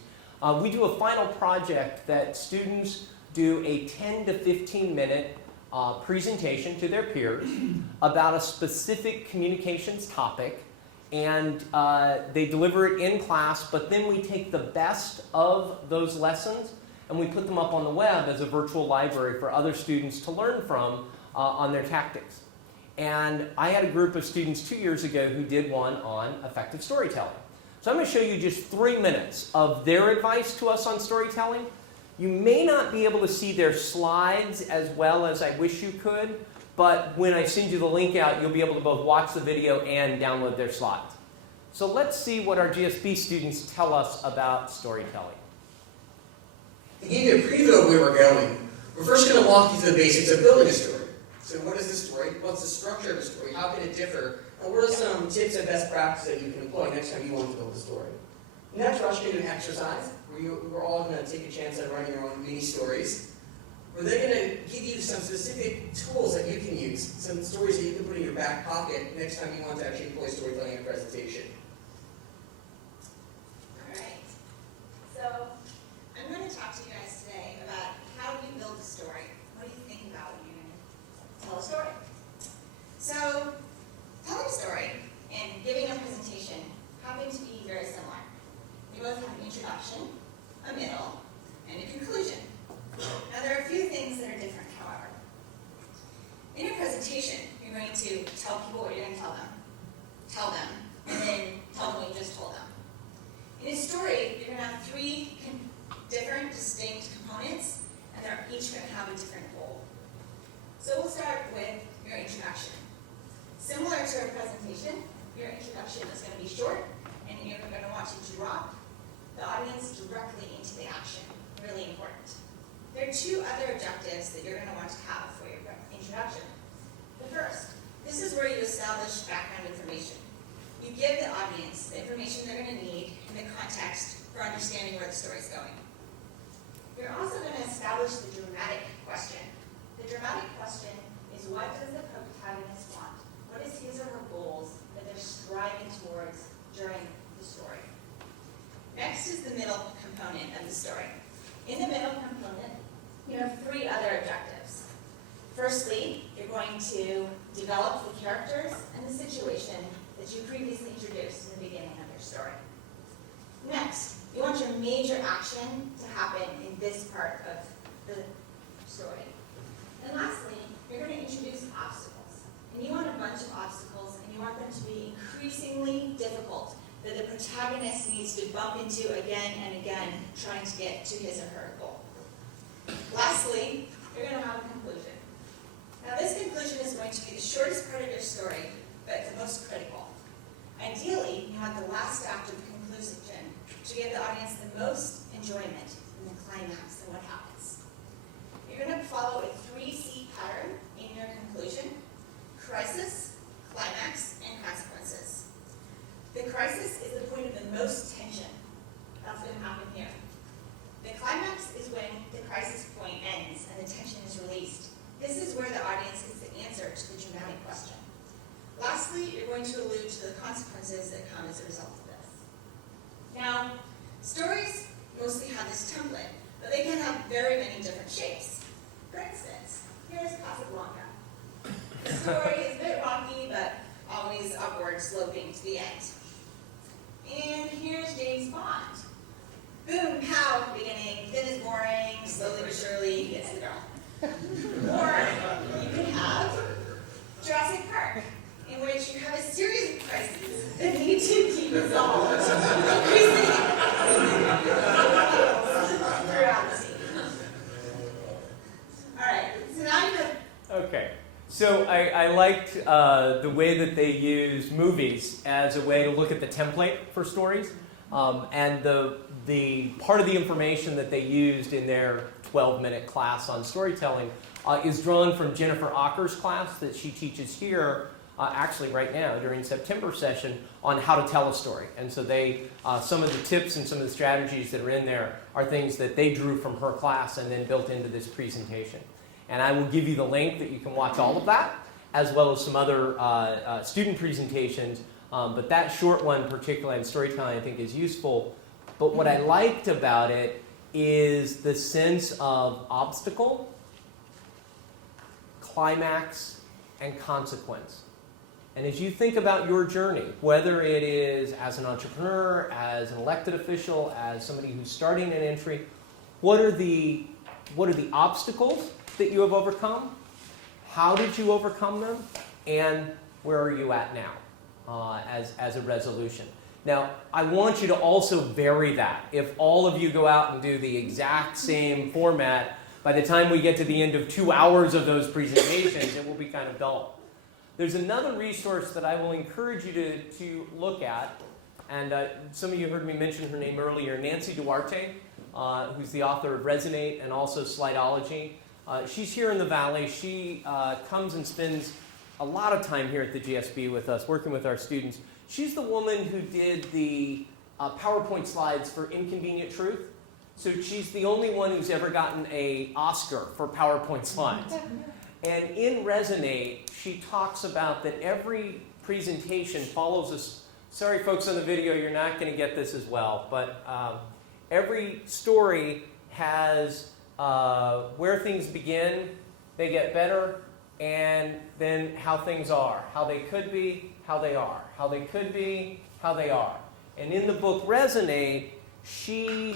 We do a final project that students do a 10 to 15 minute presentation to their peers about a specific communications topic, and they deliver it in class, but then we take the best of those lessons and we put them up on the web as a virtual library for other students to learn from on their tactics. And I had a group of students 2 years ago who did one on effective storytelling. So I'm going to show you just 3 minutes of their advice to us on storytelling. You may not be able to see their slides as well as I wish you could, but when I send you the link out, you'll be able to both watch the video and download their slides. So let's see what our GSB students tell us about storytelling. To give you a preview of where we're going, we're first going to walk you through the basics of building a story. So what is the story? What's the structure of the story? How can it differ? And what are some tips and best practices that you can employ next time you want to build a story? Next, we're actually going to do an exercise where we're all going to take a chance at writing our own mini stories. We're then going to give you some specific tools that you can use, some stories that you can put in your back pocket next time you want to actually employ storytelling in a presentation. Alright, so I'm going to talk to you guys today about how do you build a story. What do you think about when you're going to tell a story? So, telling a story and giving a presentation happen to be very similar. We both have an introduction, a middle, and a conclusion. Now there are a few things that are different, however. In a presentation, you're going to tell people what you're going to tell them, and then tell them what you just told them. In a story, you're going to have three different, distinct components, and they're each going to have a different goal. So we'll start with your introduction. Similar to a presentation, your introduction is going to be short, and you're going to want to drop the audience directly into the action. Really important. There are two other objectives that you're going to want to have for your introduction. The first, this is where you establish background information. You give the audience the information they're going to need in the context for understanding where the story is going. You're also going to establish the dramatic question. The dramatic question is, what does the protagonist want? What is his or her goals that they're striving towards during the story? Next is the middle component of the story. In the middle component, you have three other objectives. Firstly, you're going to develop the characters and the situation that you previously introduced in the beginning of your story. Next, you want your major action to happen in this part of the story. And lastly, you're going to introduce obstacles. And you want a bunch of obstacles, and you want them to be increasingly difficult, that the protagonist needs to bump into again and again, trying to get to his or her goal. Lastly, you're going to have a conclusion. Now this conclusion is going to be the shortest part of your story, but the most critical. Ideally, you want the last act of the conclusion to give the audience the most enjoyment in the climax and what happens. You're going to follow a 3C pattern in your conclusion: crisis, climax, and consequences. The crisis is the point of the most tension. That's going to happen here. The climax is when the crisis point ends and the tension is released. This is where the audience gets the answer to the dramatic question. Lastly, you're going to allude to the consequences that come as a result of this. Now, stories mostly have this template, but they can have very many different shapes. For instance, here's Casablanca. The story is a bit rocky, but always upward sloping to the end. And here's James Bond. Boom, pow at the beginning, then is boring, slowly but surely he gets the girl. Or you could have Jurassic Park, in which you have a series of crises that need to be resolved increasingly throughout the scene. Alright, so now you have... Okay, so I liked the way that they use movies as a way to look at the template for stories. And the part of the information that they used in their 12-minute class on storytelling is drawn from Jennifer Ocker's class that she teaches here, actually right now during September session, on how to tell a story. And so they, some of the tips and some of the strategies that are in there are things that they drew from her class and then built into this presentation. And I will give you the link that you can watch all of that, as well as some other student presentations. But that short one, particularly on storytelling, I think is useful. But what I liked about it is the sense of obstacle, climax, and consequence. And as you think about your journey, whether it is as an entrepreneur, as an elected official, as somebody who's starting an entry, what are the obstacles that you have overcome? how did you overcome them, and where are you at now as a resolution. Now, I want you to also vary that. If all of you go out and do the exact same format, by the time we get to the end of 2 hours of those presentations, it will be kind of dull. There's another resource that I will encourage you to look at, and some of you heard me mention her name earlier, Nancy Duarte, who's the author of Resonate and also Slideology. She's here in the Valley. She comes and spends a lot of time here at the GSB with us, working with our students. She's the woman who did the PowerPoint slides for Inconvenient Truth. So she's the only one who's ever gotten an Oscar for PowerPoint slides. And in Resonate, she talks about that every presentation follows a... Sorry, folks on the video, you're not going to get this as well, but every story has where things begin, they get better, and then how things are, how they could be, how they are, how they could be, how they are. And in the book Resonate, she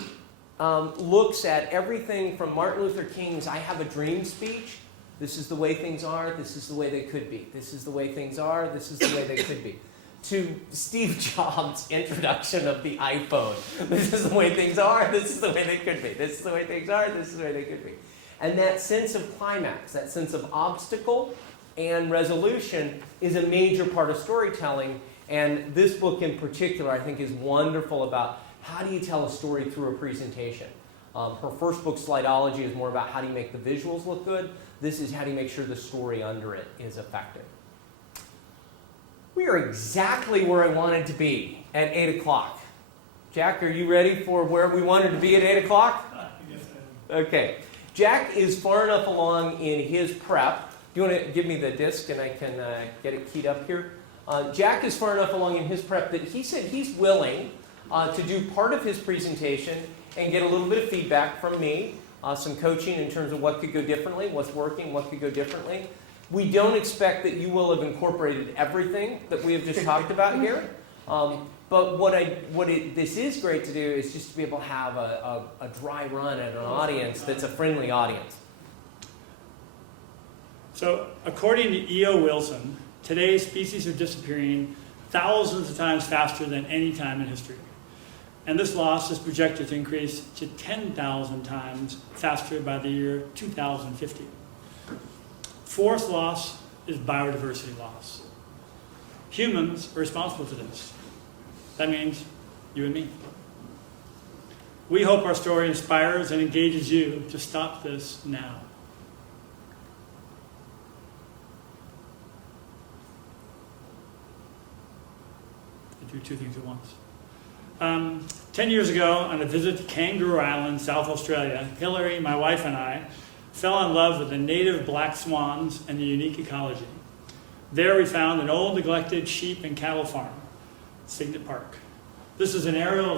looks at everything from Martin Luther King's I Have a Dream speech. This is the way things are, this is the way they could be. This is the way things are, this is the way they could be. To Steve Jobs' introduction of the iPhone. This is the way things are, this is the way they could be. This is the way things are, this is the way they could be. And that sense of climax, that sense of obstacle and resolution is a major part of storytelling. And this book in particular, I think, is wonderful about how do you tell a story through a presentation. Her first book, Slideology, is more about how do you make the visuals look good. This is how do you make sure the story under it is effective. We are exactly where I wanted to be at 8 o'clock. Jack, are you ready for where we wanted to be at 8 o'clock? Yes, I am. Okay. Jack is far enough along in his prep. Do you want to give me the disc and I can get it keyed up here? Jack is far enough along in his prep that he said he's willing to do part of his presentation and get a little bit of feedback from me, some coaching in terms of what could go differently, what's working, what could go differently. We don't expect that you will have incorporated everything that we have just talked about here. But this is great to do is just to be able to have a dry run at an audience that's a friendly audience. So, according to E.O. Wilson, today's species are disappearing thousands of times faster than any time in history. And this loss is projected to increase to 10,000 times faster by the year 2050. Fourth loss is biodiversity loss. Humans are responsible for this. That means you and me. We hope our story inspires and engages you to stop this now. I do two things at once. 10 years ago, on a visit to Kangaroo Island, South Australia, Hillary, my wife, and I fell in love with the native black swans and the unique ecology. There we found an old neglected sheep and cattle farm, Cygnet Park. This is an aerial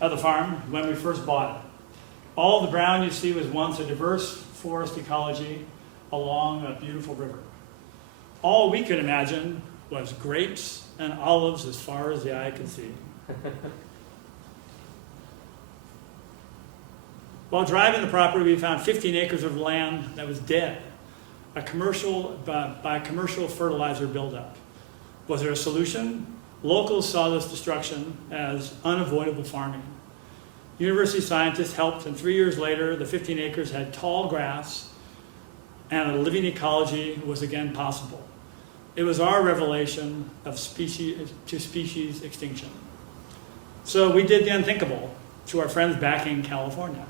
of the farm when we first bought it. All the ground you see was once a diverse forest ecology along a beautiful river. All we could imagine was grapes and olives as far as the eye could see. While driving the property, we found 15 acres of land that was dead, by commercial fertilizer buildup. Was there a solution? Locals saw this destruction as unavoidable farming. University scientists helped, and 3 years later, the 15 acres had tall grass, and a living ecology was again possible. It was our revelation of species extinction. So we did the unthinkable to our friends back in California,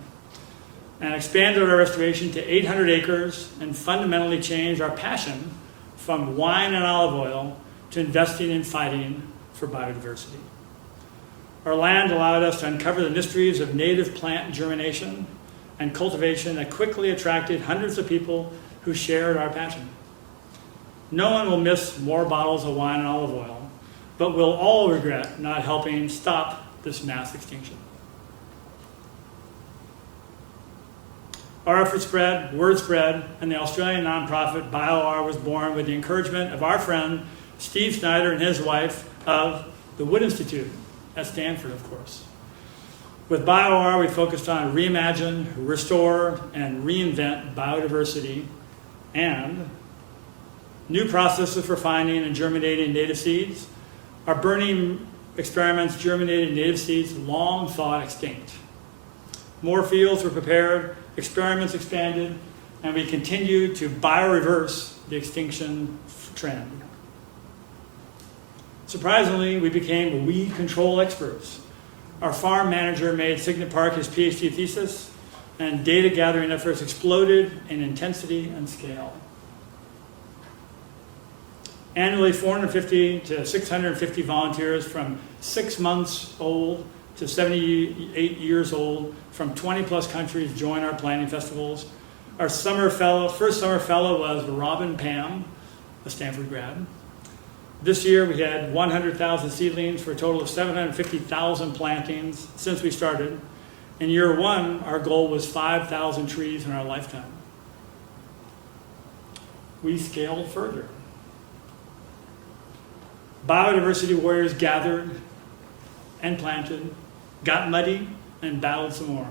and expanded our restoration to 800 acres and fundamentally changed our passion from wine and olive oil to investing in fighting for biodiversity. Our land allowed us to uncover the mysteries of native plant germination and cultivation that quickly attracted hundreds of people who shared our passion. No one will miss more bottles of wine and olive oil, but we'll all regret not helping stop this mass extinction. Our effort spread, word spread, and the Australian nonprofit BioR was born with the encouragement of our friend Steve Snyder and his wife of the Wood Institute at Stanford, of course. With BioR, we focused on reimagine, restore, and reinvent biodiversity and new processes for finding and germinating native seeds. Our burning experiments germinated native seeds long thought extinct. More fields were prepared, experiments expanded, and we continue to bioreverse the extinction trend. Surprisingly, we became weed control experts. Our farm manager made Signet Park his PhD thesis, and data gathering efforts exploded in intensity and scale. Annually, 450 to 650 volunteers from 6 months old to 78 years old from 20 plus countries join our planting festivals. Our first summer fellow was Robin Pam, a Stanford grad. This year we had 100,000 seedlings for a total of 750,000 plantings since we started. In year one, our goal was 5,000 trees in our lifetime. We scaled further. Biodiversity warriors gathered and planted, got muddy, and battled some more.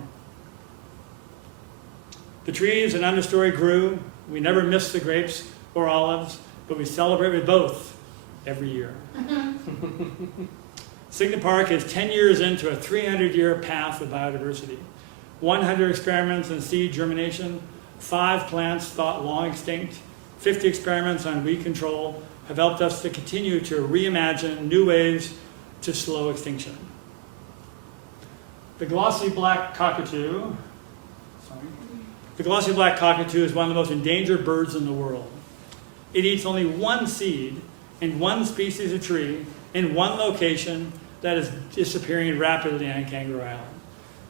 The trees and understory grew. We never missed the grapes or olives, but we celebrated both every year. Signet Park is 10 years into a 300-year path of biodiversity. 100 experiments in seed germination, 5 plants thought long extinct, 50 experiments on weed control have helped us to continue to reimagine new ways to slow extinction. The glossy black cockatoo is one of the most endangered birds in the world. It eats only one seed in one species of tree in one location that is disappearing rapidly on Kangaroo Island.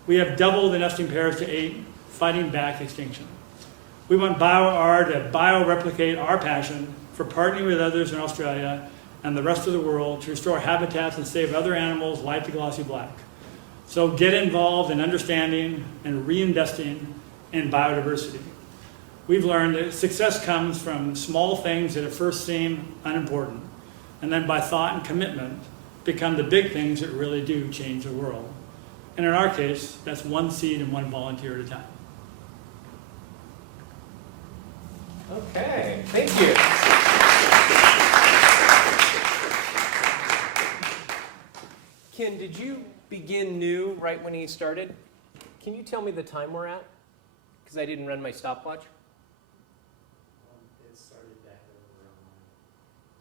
We have doubled the nesting pairs to 8, fighting back extinction. We want BioR to bioreplicate our passion for partnering with others in Australia and the rest of the world to restore habitats and save other animals like the glossy black. So get involved in understanding and reinvesting in biodiversity. We've learned that success comes from small things that at first seem unimportant, and then by thought and commitment become the big things that really do change the world. And in our case, that's one seed and one volunteer at a time. Okay, thank you. Ken, did you begin new right when he started? Can you tell me the time we're at? Because I didn't run my stopwatch. It started back over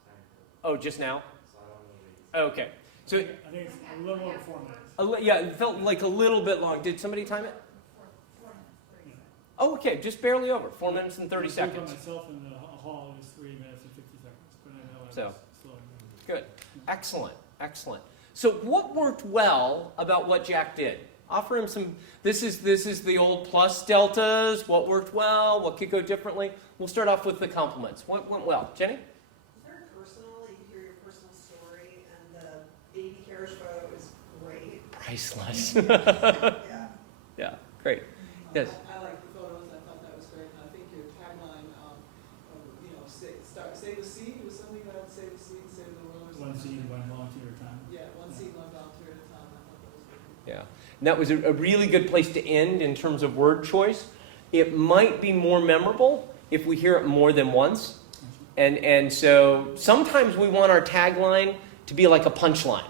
time. Oh, just now? Okay. So I think it's a little over 4 minutes. yeah, it felt like a little bit long. Did somebody time it? Oh, okay, just barely over. 4 minutes and 30 seconds. Myself in the hall is 3 minutes and 50 seconds, but I know I was So, slowing down. good. Excellent, excellent. So what worked well about what Jack did? Offer him some, this is the old plus deltas, what worked well, what could go differently. We'll start off with the compliments. What went well? Jenny? It's very personal. You hear your personal story, and the baby carriage photo is great. Priceless. Yeah. Yeah, great. Yes. I like the photos. I thought that was great. And I think your tagline, save the seed, was something about save the seed, save the world. Or One something. seed, one volunteer at a time. Yeah, one seed, one volunteer at a time. I thought that was good. Yeah. And that was a really good place to end in terms of word choice. It might be more memorable if we hear it more than once. And so sometimes we want our tagline to be like a punchline,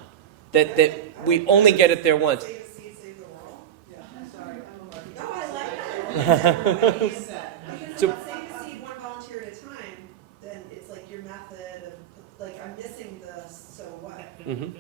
that we only get it there once. Save the seed, save the world. Yeah, I'm sorry. No, I like that. Because So- if save the seed, one volunteer at a time, then it's like your method of, like, I'm missing the so what. Mm-hmm.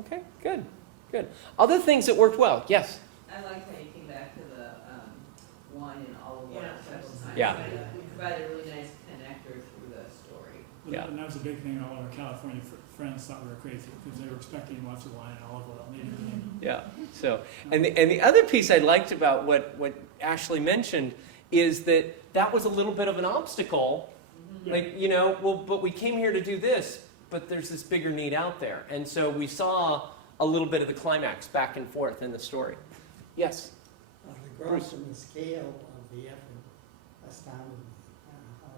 Okay, good, good. Other things that worked well, yes? I liked how you came back to the wine and olive oil several times. Yeah. You provided a really nice connector through the story. Yeah. And that was a big thing. All our California friends thought we were crazy because they were expecting lots of wine and olive oil. And they didn't. Yeah. So, and the other piece I liked about what Ashley mentioned is that was a little bit of an obstacle. Yeah. Like, well, but we came here to do this, but there's this bigger need out there. And so we saw a little bit of the climax back and forth in the story. Yes? The growth and the scale of the effort astounded me, how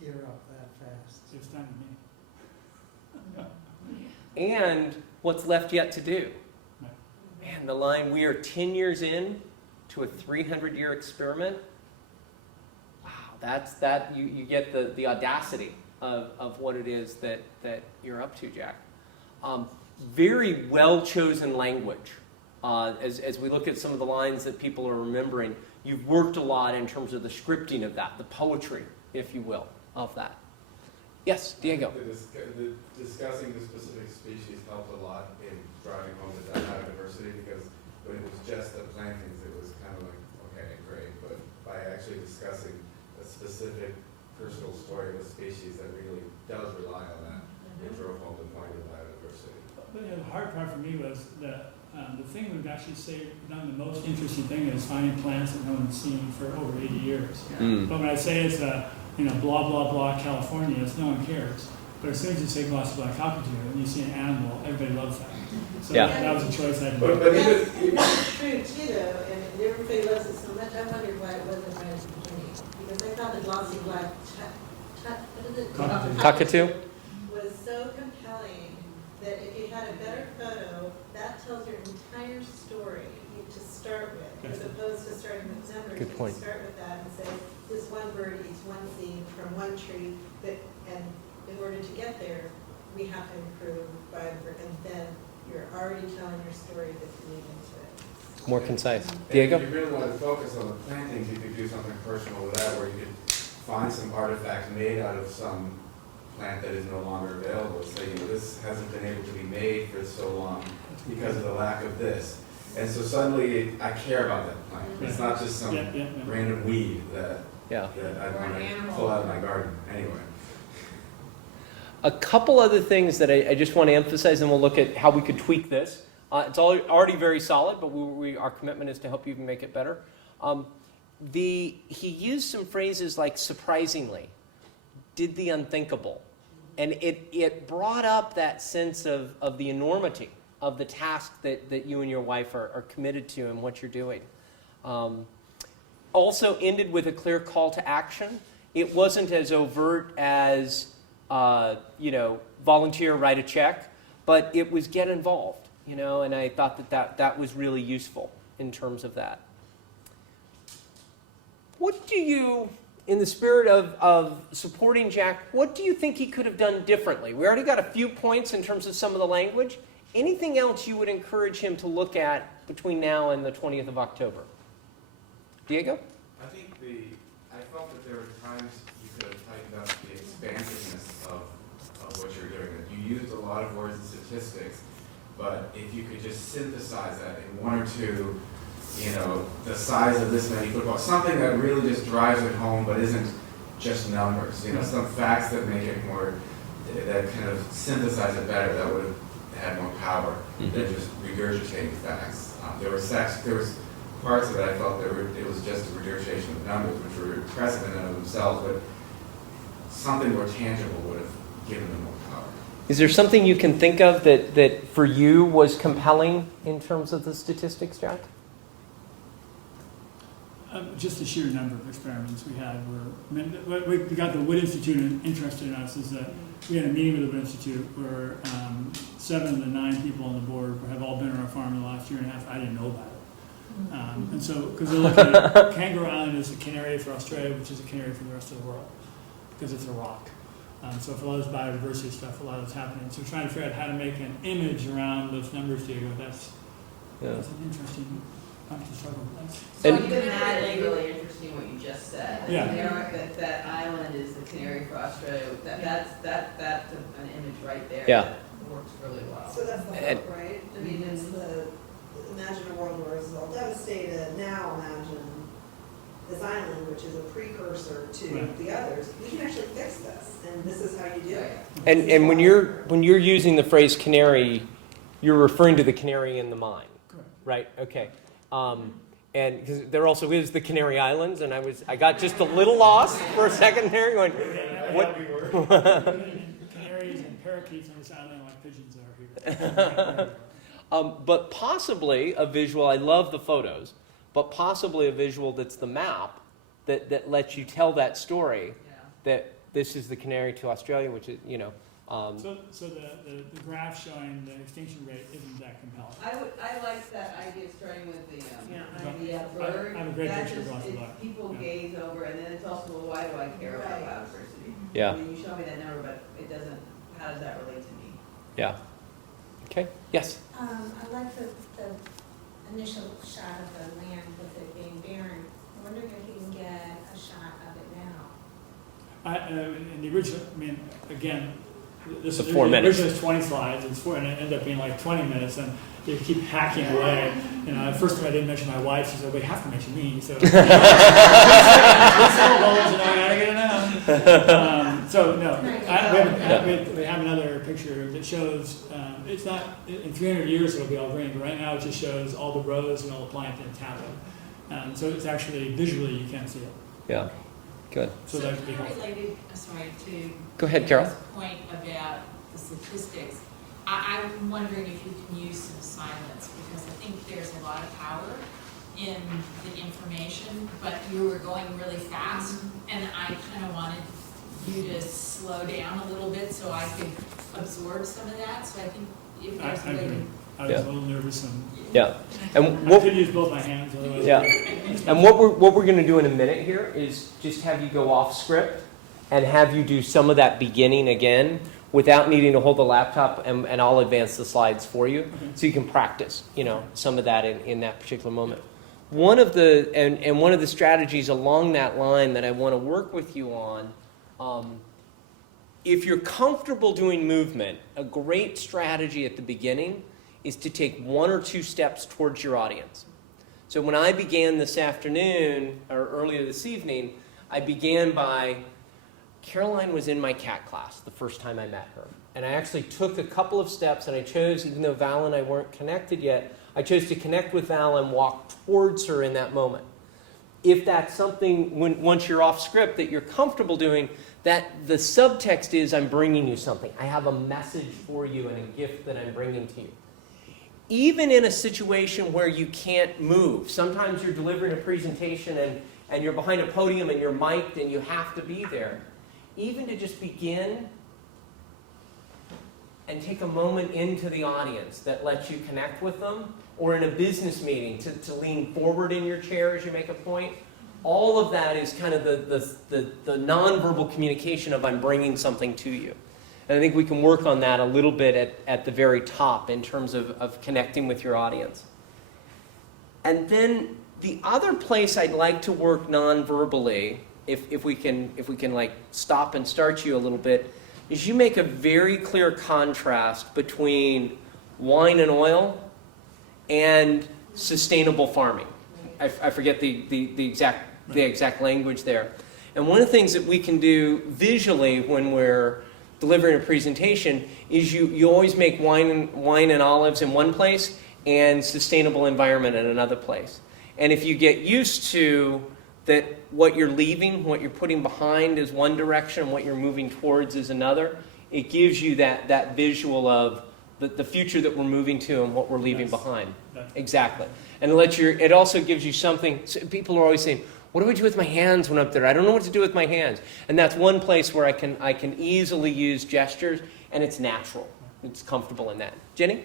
we could gear up that fast. It astounded me. And what's left yet to do? Man, the line, we are 10 years in to a 300-year experiment. Wow, You get the audacity of what it is that you're up to, Jack. Very well chosen language. As we look at some of the lines that people are remembering, you've worked a lot in terms of the scripting of that, the poetry, if you will, of that. Yes, Diego. Discussing the specific species helped a lot in driving home the diversity, because when it was just the plantings, it was kind of like, okay, great, but by actually discussing a specific personal story of a species that really does rely on that, it drove home the point of biodiversity. But, the hard part for me was that the thing we've actually done the most interesting thing is finding plants that no one's seen for over 80 years. But when I say it's blah, blah, blah, California, no one cares. But as soon as you say glossy black cockatoo and you see an animal, everybody loves that. So that was a choice I made. That's true too, though, and everybody loves it so much. I wondered why it wasn't right at the beginning, because I thought the glossy black Cockatoo? was so compelling that if you had a better photo, that tells your entire story to start with, as opposed to starting with numbers. Good point. You start with that and say, this one bird eats one seed from one tree, and in order to get there, we have to improve and then you're already telling your story that's leading into it. More concise. And Diego? if you really wanted to focus on the plantings, you could do something personal with that, where you could find some artifact made out of some plant that is no longer available. Say, this hasn't been able to be made for so long because of the lack of this. And so suddenly I care about that plant. It's not just some random weed that I want to pull out of my garden. Anyway. A couple other things that I just want to emphasize, and we'll look at how we could tweak this. It's already very solid, but our commitment is to help you even make it better. He used some phrases like surprisingly, did the unthinkable. And it brought up that sense of the enormity of the task that you and your wife are committed to and what you're doing. Also ended with a clear call to action. It wasn't as overt as, volunteer, write a check, but it was get involved, and I thought that was really useful in terms of that. What do you, in the spirit of supporting Jack, what do you think he could have done differently? We already got a few points in terms of some of the language. Anything else you would encourage him to look at between now and the 20th of October? Diego? I felt that there were times you could have tightened up the expansiveness of what you're doing. You used a lot of words and statistics, but if you could just synthesize that in one or two, the size of this many football, something that really just drives it home, but isn't just numbers. Some facts that make it more, that kind of synthesize it better. That would have had more power than just regurgitating facts. There was parts of it I felt it was just a regurgitation of numbers, which were impressive in and of themselves, but something more tangible would have given them more power. Is there something you can think of that for you was compelling in terms of the statistics, Jack? Just the sheer number of experiments we had what we got the Wood Institute interested in us is that we had a meeting with the Wood Institute where 7 of the 9 people on the board have all been on our farm in the last year and a half. I didn't know about it. And so, because they're looking at Kangaroo Island is a canary for Australia, which is a canary for the rest of the world, because it's a rock. So for a lot of this biodiversity stuff, a lot of it's happening. So we're trying to figure out how to make an image around those numbers, Diego. That's an interesting struggle. So you can imagine really interesting what you just said. Yeah. That island is the canary for Australia. That's an image right there. Yeah. That works really well. So that's the hope, right? I mean, it's imagine a world where it's all devastated. Now imagine this island, which is a precursor to the others. We can actually fix this, and this is how you do it. And when you're using the phrase canary, you're referring to the canary in the mine. Correct. Right? Okay. And because there also is the Canary Islands, and I got just a little lost for a second there, going, what? Canaries and parakeets on this island like pigeons are here. But possibly a visual. I love the photos, but possibly a visual that's the map that lets you tell that story. That this is the canary to Australia, which is So the graph showing the extinction rate isn't that compelling. I like that idea of starting with the bird. I have a great That picture of just- Gosford if Park. people Yeah. gaze over, and then it's also, well, why do I care about biodiversity? Yeah. I mean, you show me that number, but it doesn't, how does that relate to me? Yeah. Okay, yes? I like the initial shot of the land with it being barren. I wonder if you can get a shot of it now. In the original, I mean, again, this The is 4 the minutes. original is 20 slides, it's 4, and it ended up being like 20 minutes, and you keep hacking away. You know, at first time I didn't mention my wife, she said, "Well, you have to mention me." So, so no, we have another picture that shows. It's not in 300 years it'll be all green, but right now it just shows all the rows and all the plankton happening. So it's actually visually you can't see it. Yeah. Good. So that could be helpful. Related, sorry, to Go ahead, Carol. this point about the statistics, I'm wondering if you can use some silence, because I think there's a lot of power in the information, but you were going really fast, and I kind of wanted you to slow down a little bit so I could absorb some of that, so I think if there's a way to... I was a little nervous and yeah, and I could use both my hands. Otherwise yeah, and what we're going to do in a minute here is just have you go off script and have you do some of that beginning again without needing to hold the laptop, and I'll advance the slides for you so you can practice, you know, some of that in that particular moment. One of the strategies along that line that I want to work with you on. If you're comfortable doing movement, a great strategy at the beginning is to take 1 or 2 steps towards your audience. So when I began this afternoon, or earlier this evening, I began by, Caroline was in my cat class the first time I met her. And I actually took a couple of steps, and I chose, even though Val and I weren't connected yet, I chose to connect with Val and walk towards her in that moment. If that's something, once you're off script, that you're comfortable doing, that the subtext is I'm bringing you something. I have a message for you and a gift that I'm bringing to you. Even in a situation where you can't move, sometimes you're delivering a presentation and you're behind a podium and you're mic'd and you have to be there. Even to just begin and take a moment into the audience that lets you connect with them, or in a business meeting to lean forward in your chair as you make a point. All of that is kind of the nonverbal communication of I'm bringing something to you. And I think we can work on that a little bit at the very top in terms of connecting with your audience. And then the other place I'd like to work nonverbally, if we can like stop and start you a little bit, is you make a very clear contrast between wine and oil and sustainable farming. I forget the exact language there. And one of the things that we can do visually when we're delivering a presentation is you always make wine and olives in one place and sustainable environment in another place. And if you get used to that, what you're leaving, what you're putting behind is one direction, what you're moving towards is another, it gives you that visual of the future that we're moving to and what we're leaving behind. Exactly. And it also gives you something. So people are always saying, what do I do with my hands when I'm up there? I don't know what to do with my hands. And that's one place where I can easily use gestures, and it's natural. It's comfortable in that. Jenny?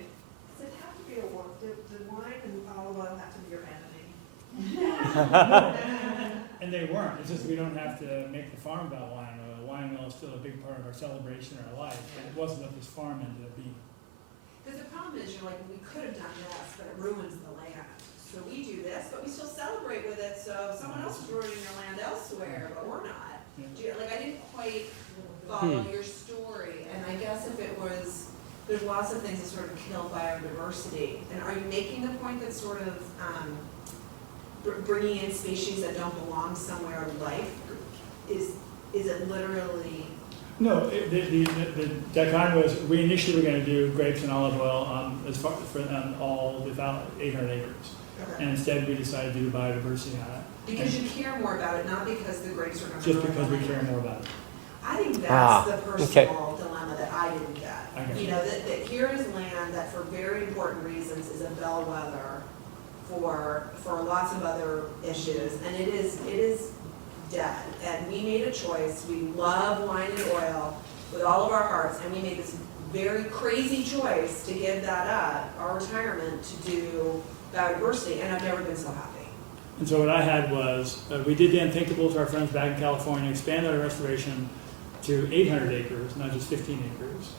Does it have to be did wine and olive oil have to be your enemy? And they weren't. It's just we don't have to make the farm about wine oil. Wine oil is still a big part of our celebration and our life, but it wasn't what this farm ended up being. Because the problem is, you're like, we could have done this, but it ruins the land. So we do this, but we still celebrate with it, so someone else is ruining your land elsewhere, but we're not. Like, I didn't quite follow your story, and I guess if it was, there's lots of things that sort of kill biodiversity. And are you making the point that sort of bringing in species that don't belong somewhere life, is it literally? No, the dichotomy was we initially were going to do grapes and olive oil on all without 800 acres. Okay. And instead we decided to do biodiversity on it. Because you care more about it, not because the grapes are going to just because we care more about it. I think that's the personal dilemma that I didn't get. Okay. You know, that here is land that for very important reasons is a bellwether for lots of other issues, and it is dead. And we made a choice. We love wine and oil, with all of our hearts, and we made this very crazy choice to give that up, our retirement, to do biodiversity, and I've never been so happy. And so what I had was, we did the unthinkable to our friends back in California, expanded our restoration to 800 acres, not just 15 acres.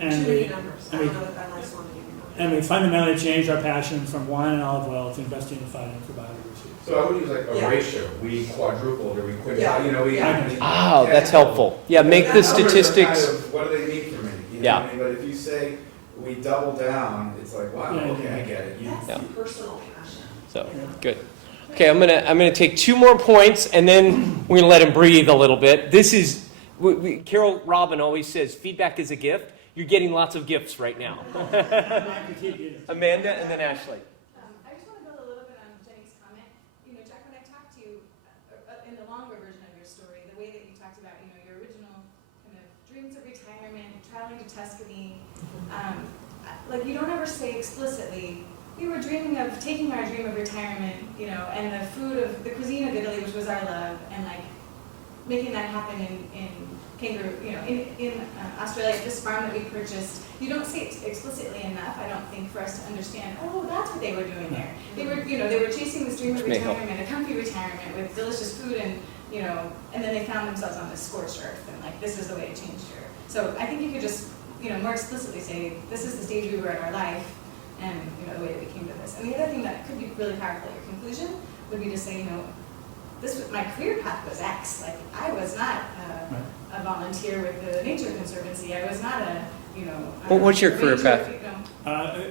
And Too we, many numbers. I don't know if I like so many numbers. and we fundamentally changed our passion from wine and olive oil to investing in fighting for biodiversity. So I would use like a ratio. We quadrupled or we quintupled, you know, we. Oh, that's helpful. Yeah, make the statistics. Kind of, what do they mean for me? You know Yeah. what I mean? But if you say we double down, it's like, wow, okay, I get it. That's personal passion. So, good. Okay, I'm gonna take 2 more points, and then we're gonna let him breathe a little bit. This is, Carol Robin always says, feedback is a gift. You're getting lots of gifts right now. Amanda and then Ashley. I just want to build a little bit on Jenny's comment. You know, Jack, when I talked to you in the longer version of your story, the way that you talked about, you know, your original kind of dreams of retirement, traveling to Tuscany, like you don't ever say explicitly, we were dreaming of taking our dream of retirement, you know, and the food of the cuisine of Italy, which was our love, and like making that happen in kangaroo, you know, in Australia, at this farm that we purchased. You don't say it explicitly enough, I don't think, for us to understand, oh, that's what they were doing there. They were, you know, they were chasing this dream of retirement, a comfy retirement with delicious food and, you know, and then they found themselves on this scorched earth and like, this is the way to change here. So I think you could just, you know, more explicitly say, this is the stage we were in our life and, you know, the way that we came to this. And the other thing that could be really powerful at your conclusion would be to say, you know, this was, my career path was X. Like, I was not a volunteer with the Nature Conservancy. I was not a, you know. Well, what's your career path? You know.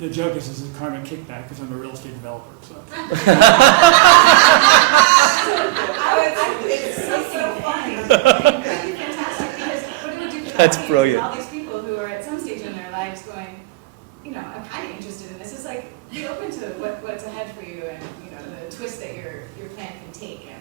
The joke is, this is a karmic kickback because I'm a real estate developer. So. It's so funny. It's really fantastic because what it would do for That's the audience is brilliant. all these people who are at some stage in their lives going, you know, I'm kind of interested in this. It's like, be open to what's ahead for you and, you know, the twist that your plan can take. And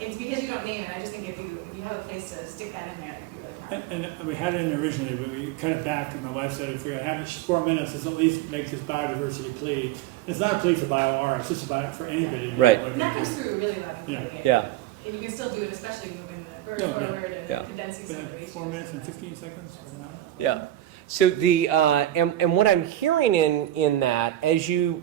it's because you don't name it. I just think if you have a place to stick that in there, it could be really powerful. And we had it in originally, but we cut it back, and my wife said if we have it 4 minutes, let's at least make this biodiversity plea. It's not a plea for bio-art, it's just about for anybody. Right. And that comes through really loud and clear. Yeah. And you can still do it, especially moving the bird forward and condensing some of the research. 4 minutes and 15 seconds. Yeah. So the and what I'm hearing in that, as you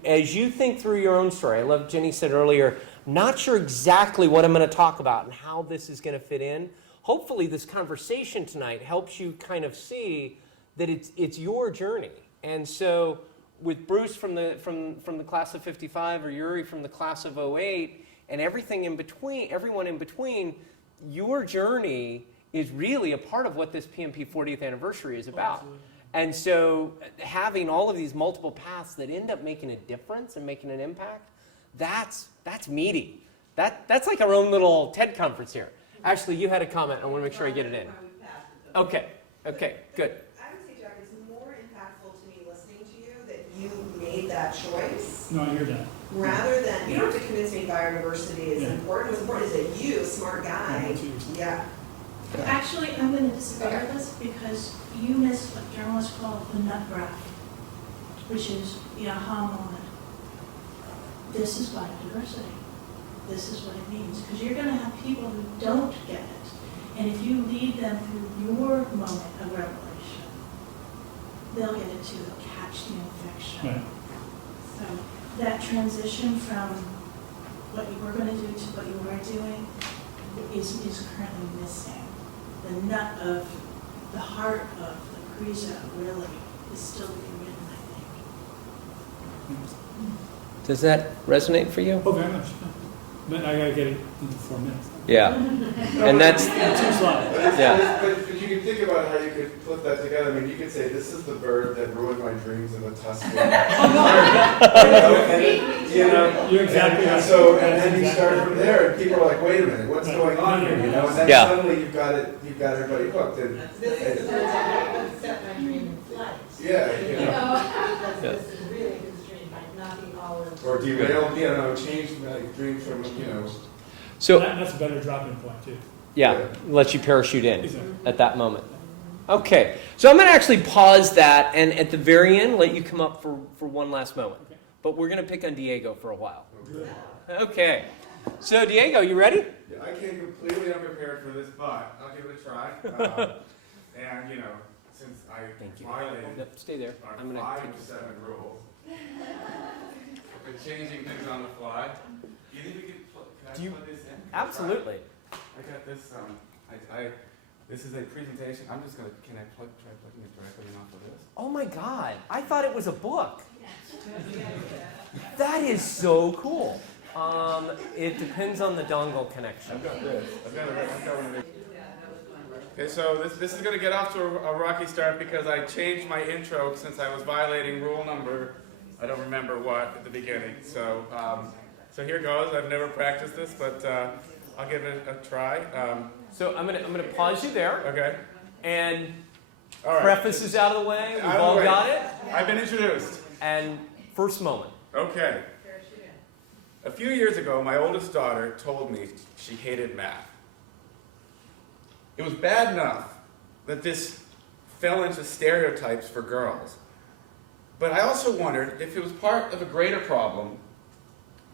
think through your own story, I love Jenny said earlier, not sure exactly what I'm going to talk about and how this is going to fit in. Hopefully, this conversation tonight helps you kind of see that it's your journey. And so, with Bruce from the class of '55 or Yuri from the class of '08, and everything in between, everyone in between, your journey is really a part of what this PMP 40th anniversary is about. Absolutely. And so having all of these multiple paths that end up making a difference and making an impact, that's meaty. That's like our own little TED conference here. Ashley, you had a comment. I want to make sure I get it in. Okay, good. I would say, Jack, it's more impactful to me listening to you that you made that choice. No, I hear that. Rather than, you don't have to convince me biodiversity is important. What's important is that you, a smart guy, Actually, I'm going to disagree with this because you missed what journalists call the nut graph, which is the aha moment. This is biodiversity. This is what it means. Because you're going to have people who don't get it. And if you lead them through your moment of revelation, they'll get it too. They'll catch the infection. Right. So that transition from what you were going to do to what you are doing is currently missing. The nut of the heart of the Crezo really is still being written, I think. Does that resonate for you? Oh, very much. But I gotta get it into 4 minutes. Yeah. And that's too slow. But you can think about how you could put that together. I mean, you could say, this is the bird that ruined my dreams of a Tuscan. You're exactly right. So, and then you start from there, and people are like, wait a minute, what's going on here? You know, and then suddenly you've got everybody hooked. And, Set my dream in flight. yeah, you know. This is really a good dream, by knocking all of Or derail, change my dream from, So that's a better dropping point too. Yeah, lets you parachute in at that moment. Okay, so I'm going to actually pause that and at the very end let you come up for one last moment. Okay. But we're going to pick on Diego for a while. Okay, so Diego, you ready? I came completely unprepared for this, but I'll give it a try. And, you know, since I Thank you. violated Yep, stay there. our I'm gonna 5 take to this 7 down. rule, I've been changing things on the fly. Do you think we could Do you- plug this in? Absolutely. I got this, this is a presentation, I'm just gonna, can I try plugging it directly in off of this? Oh my God, I thought it was a book. That is so cool. It depends on the dongle connection. I've got this, I've got one of these. Okay, so this is gonna get off to a rocky start because I changed my intro since I was violating rule number, I don't remember what, at the beginning. So, so here goes, I've never practiced this, but I'll give it a try. So I'm gonna pause you there. Okay. And All right. preface is out of the way. We've Out of the all way. got it. I've been introduced. And first moment. Okay. A few years ago, my oldest daughter told me she hated math. It was bad enough that this fell into stereotypes for girls. But I also wondered if it was part of a greater problem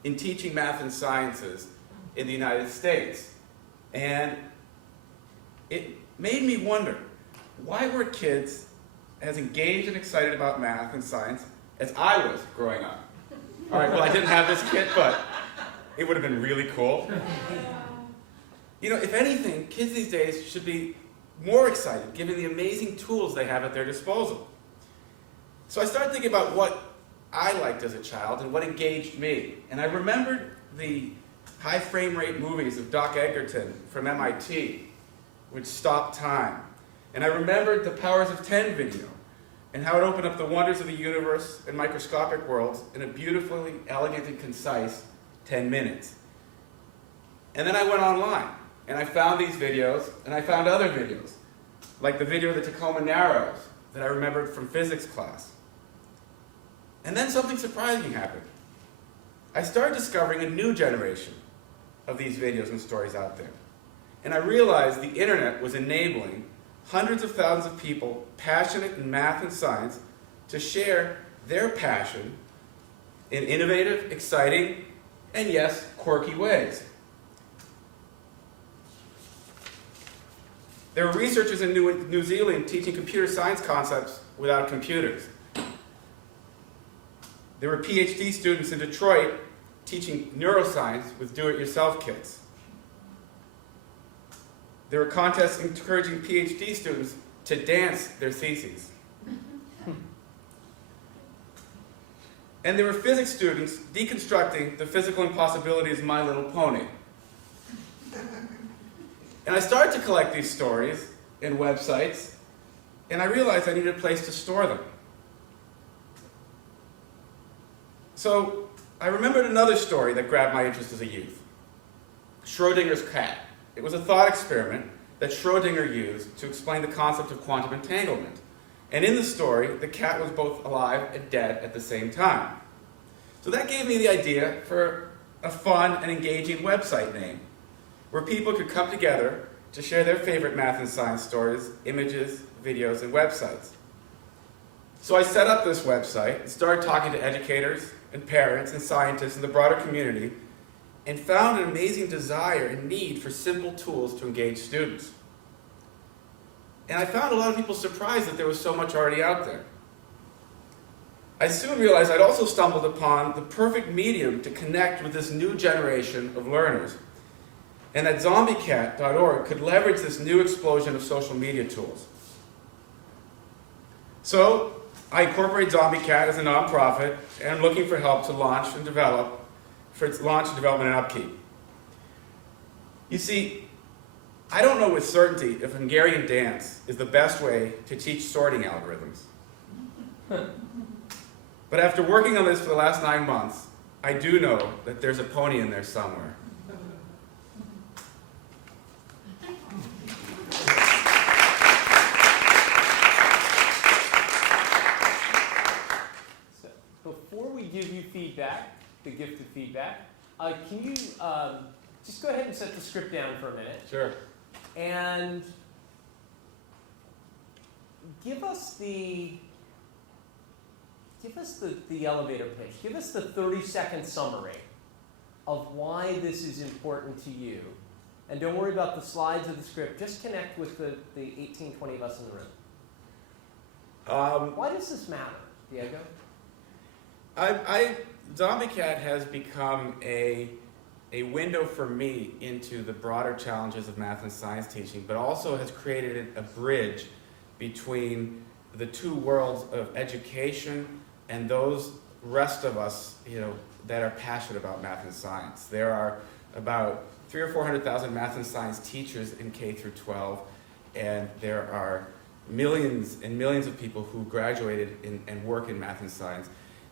in teaching math and sciences in the United States. And it made me wonder, why were kids as engaged and excited about math and science as I was growing up? All right, well, I didn't have this kit, but it would have been really cool. You know, if anything, kids these days should be more excited, given the amazing tools they have at their disposal. So I started thinking about what I liked as a child and what engaged me. And I remembered the high frame rate movies of Doc Egerton from MIT, which stopped time. And I remembered the Powers of 10 video and how it opened up the wonders of the universe and microscopic worlds in a beautifully elegant and concise 10 minutes. And then I went online and I found these videos and I found other videos, like the video of the Tacoma Narrows that I remembered from physics class. And then something surprising happened. I started discovering a new generation of these videos and stories out there. And I realized the internet was enabling hundreds of thousands of people passionate in math and science to share their passion in innovative, exciting, and yes, quirky ways. There were researchers in New Zealand teaching computer science concepts without computers. There were PhD students in Detroit teaching neuroscience with do-it-yourself kits. There were contests encouraging PhD students to dance their theses. And there were physics students deconstructing the physical impossibilities of My Little Pony. And I started to collect these stories in websites, and I realized I needed a place to store them. So I remembered another story that grabbed my interest as a youth. Schrodinger's cat. It was a thought experiment that Schrodinger used to explain the concept of quantum entanglement. And in the story, the cat was both alive and dead at the same time. So that gave me the idea for a fun and engaging website name, where people could come together to share their favorite math and science stories, images, videos, and websites. So I set up this website and started talking to educators and parents and scientists in the broader community, and found an amazing desire and need for simple tools to engage students. And I found a lot of people surprised that there was so much already out there. I soon realized I'd also stumbled upon the perfect medium to connect with this new generation of learners, and that zombiecat.org could leverage this new explosion of social media tools. So I incorporate ZombieCat as a nonprofit, and I'm looking for help to launch and develop, for its launch, development, and upkeep. You see, I don't know with certainty if Hungarian dance is the best way to teach sorting algorithms. But after working on this for the last 9 months, I do know that there's a pony in there somewhere. So, before we give you feedback, the gift of feedback, can you just go ahead and set the script down for a minute? Sure. And give us the elevator pitch. Give us the 30-second summary of why this is important to you And don't worry about the slides of the script. Just connect with the 18, 20 of us in the room. Why does this matter, Diego? Zombie Cat has become a window for me into the broader challenges of math and science teaching, but also has created a bridge between the two worlds of education and those rest of us, that are passionate about math and science. There are about 300,000 or 400,000 math and science teachers in K through 12, and there are millions and millions of people who graduated and work in math and science.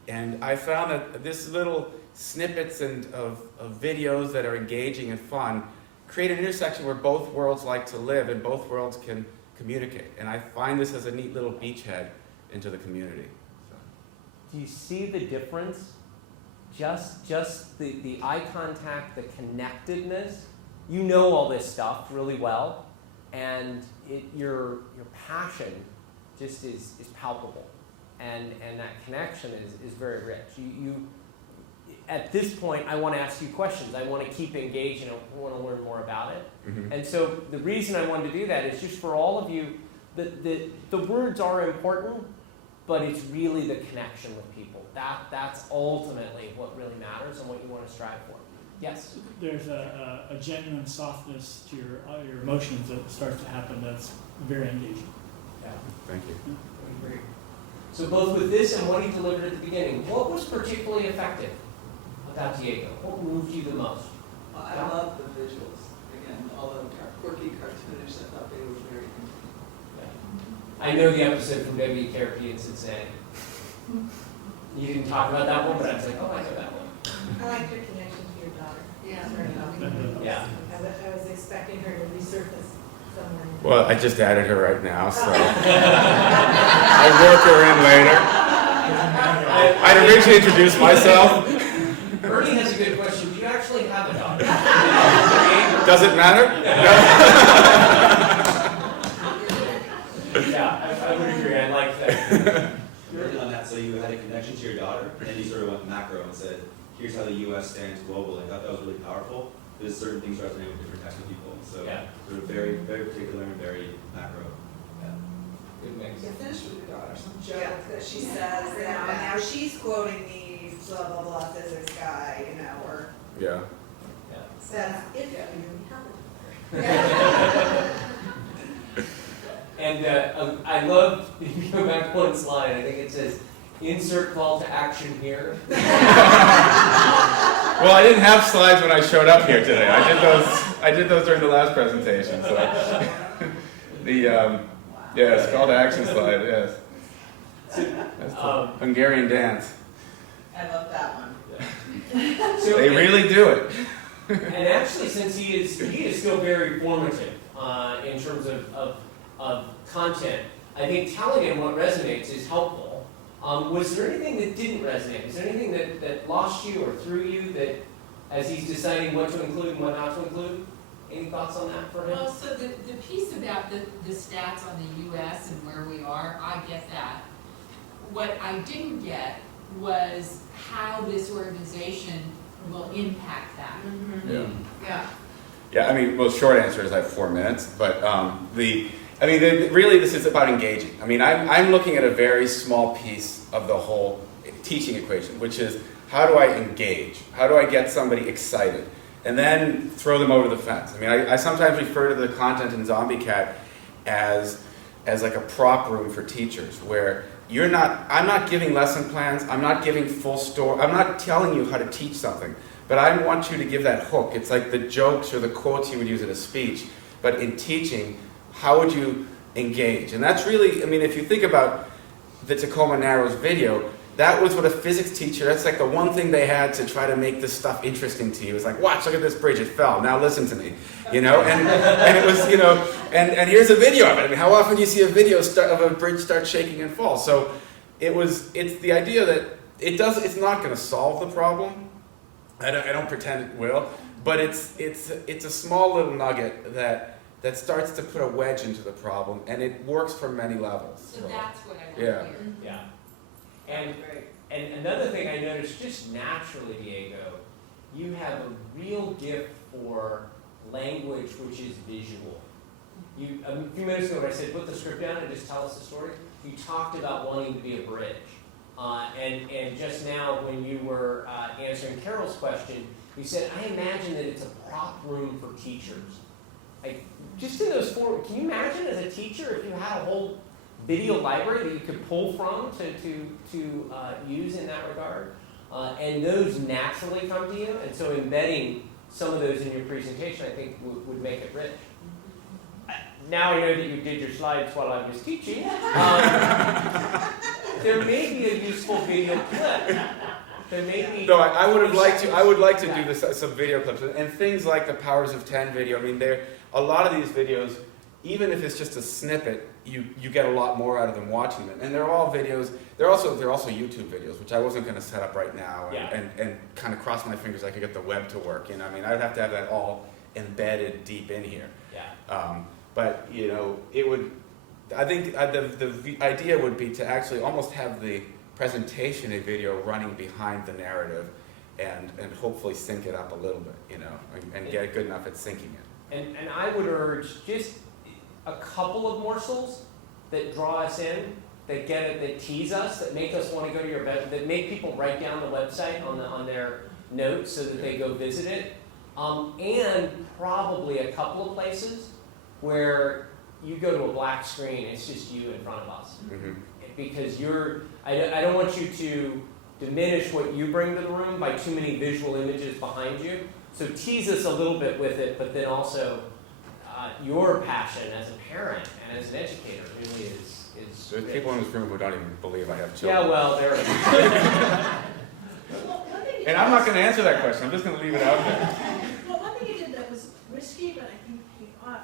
And I found that this little snippets of videos that are engaging and fun create an intersection where both worlds like to live and both worlds can communicate. And I find this as a neat little beachhead into the community. So. Do you see the difference? Just the eye contact, the connectedness. You know all this stuff really well, and your passion just is palpable, and that connection is very rich. You at this point, I want to ask you questions. I want to keep engaged, and I want to learn more about it. Mm-hmm. And so the reason I wanted to do that is just for all of you. The words are important, but it's really the connection with people. That's ultimately what really matters and what you want to strive for. Yes? There's a genuine softness to your emotions that starts to happen that's very engaging. Yeah. Thank you. Great. So both with this and what he delivered at the beginning, what was particularly effective about Diego? What moved you the most? I love the visuals. Again, although quirky, cartoonish, I thought they were very interesting. I know the episode from WKRP in Cincinnati. You didn't talk about that one, but I was like, oh, I know that one. I like your connection to your daughter. Yeah. Yeah. I was expecting her to resurface somewhere. Well, I just added her right now, so I'll work her in later. I'd originally introduced myself. Bernie has a good question. Do you actually have a daughter? Does it matter? Yeah, I would agree. I like that. On that, so you had a connection to your daughter, and then you sort of went macro and said, here's how the U.S. stands globally. I thought that was really powerful, because certain things resonate with different types of people. So Yeah. sort of very, very particular and very macro. Good mix. Yeah, finish with your daughter, some joke joke that she says, and now she's quoting the blah, blah, blah physics guy, or. Yeah. Says, if you have And I love, if you go back one slide, I think it says, insert call to action here. Well, I didn't have slides when I showed up here today. I did those during the last presentation. So yes, call to action slide. Yes. That's the Hungarian dance. I love that one. So, They really do it. And actually, since he is still very formative in terms of content, I think telling him what resonates is helpful. Was there anything that didn't resonate? Was there anything that lost you or threw you that, as he's deciding what to include and what not to include? Any thoughts on that for him? Well, so the piece about the stats on the US and where we are, I get that. What I didn't get was how this organization will impact that. Yeah. Yeah. Yeah. I mean, well, short answer is I have 4 minutes, but really this is about engaging. I mean, I'm looking at a very small piece of the whole teaching equation, which is how do I engage? How do I get somebody excited? And then throw them over the fence. I mean, I sometimes refer to the content in Zombie Cat as like a prop room for teachers, where I'm not giving lesson plans, I'm not giving full story, I'm not telling you how to teach something, but I want you to give that hook. It's like the jokes or the quotes you would use in a speech, but in teaching, how would you engage? And that's really, I mean, if you think about the Tacoma Narrows video, that was what a physics teacher, that's like the one thing they had to try to make this stuff interesting to you. It's like, watch, look at this bridge, it fell, now listen to me. And it was, and here's a video of it. I mean, how often do you see a video of a bridge start shaking and fall? So it's the idea that it's not going to solve the problem. I don't pretend it will, but it's a small little nugget that starts to put a wedge into the problem, and it works for many levels. So that's what I want to Yeah. hear. Yeah. And another thing I noticed just naturally, Diego, you have a real gift for language which is visual. You, a few minutes ago when I said put the script down and just tell us the story, you talked about wanting to be a bridge. And just now when you were answering Carol's question, you said, I imagine that it's a prop room for teachers. Like, just in those four, can you imagine as a teacher if you had a whole video library that you could pull from to use in that regard? And those naturally come to you, and so embedding some of those in your presentation, I think, would make it rich. Now I know that you did your slides while I was teaching. There may be a useful video clip. There may be. No, I would have liked to. I would like to do this, some video clips and things like the Powers of 10 video. I mean, a lot of these videos, even if it's just a snippet, you get a lot more out of them watching them. And they're all videos. They're also YouTube videos, which I wasn't going to set up right now and kind of cross my fingers I could get the web to work. You know, I mean, I'd have to have that all embedded deep in here. Yeah. But you know, it would. I think the idea would be to actually almost have the presentation a video running behind the narrative, and hopefully sync it up a little bit, you know, and get it good enough at syncing it. And I would urge just a couple of morsels that draw us in, that get it, that tease us, that make us want to go to your event, that make people write down the website on their notes so that they go visit it, and probably a couple of places where you go to a black screen, it's just you in front of us. Mm-hmm. Because I don't want you to diminish what you bring to the room by too many visual images behind you. So tease us a little bit with it, but then also your passion as a parent and as an educator really is There's people in this room who don't even believe I have children. Yeah, well, there And I'm not going to answer that question. I'm just going to leave it out there. Well, one thing you did that was risky, but I think paid off,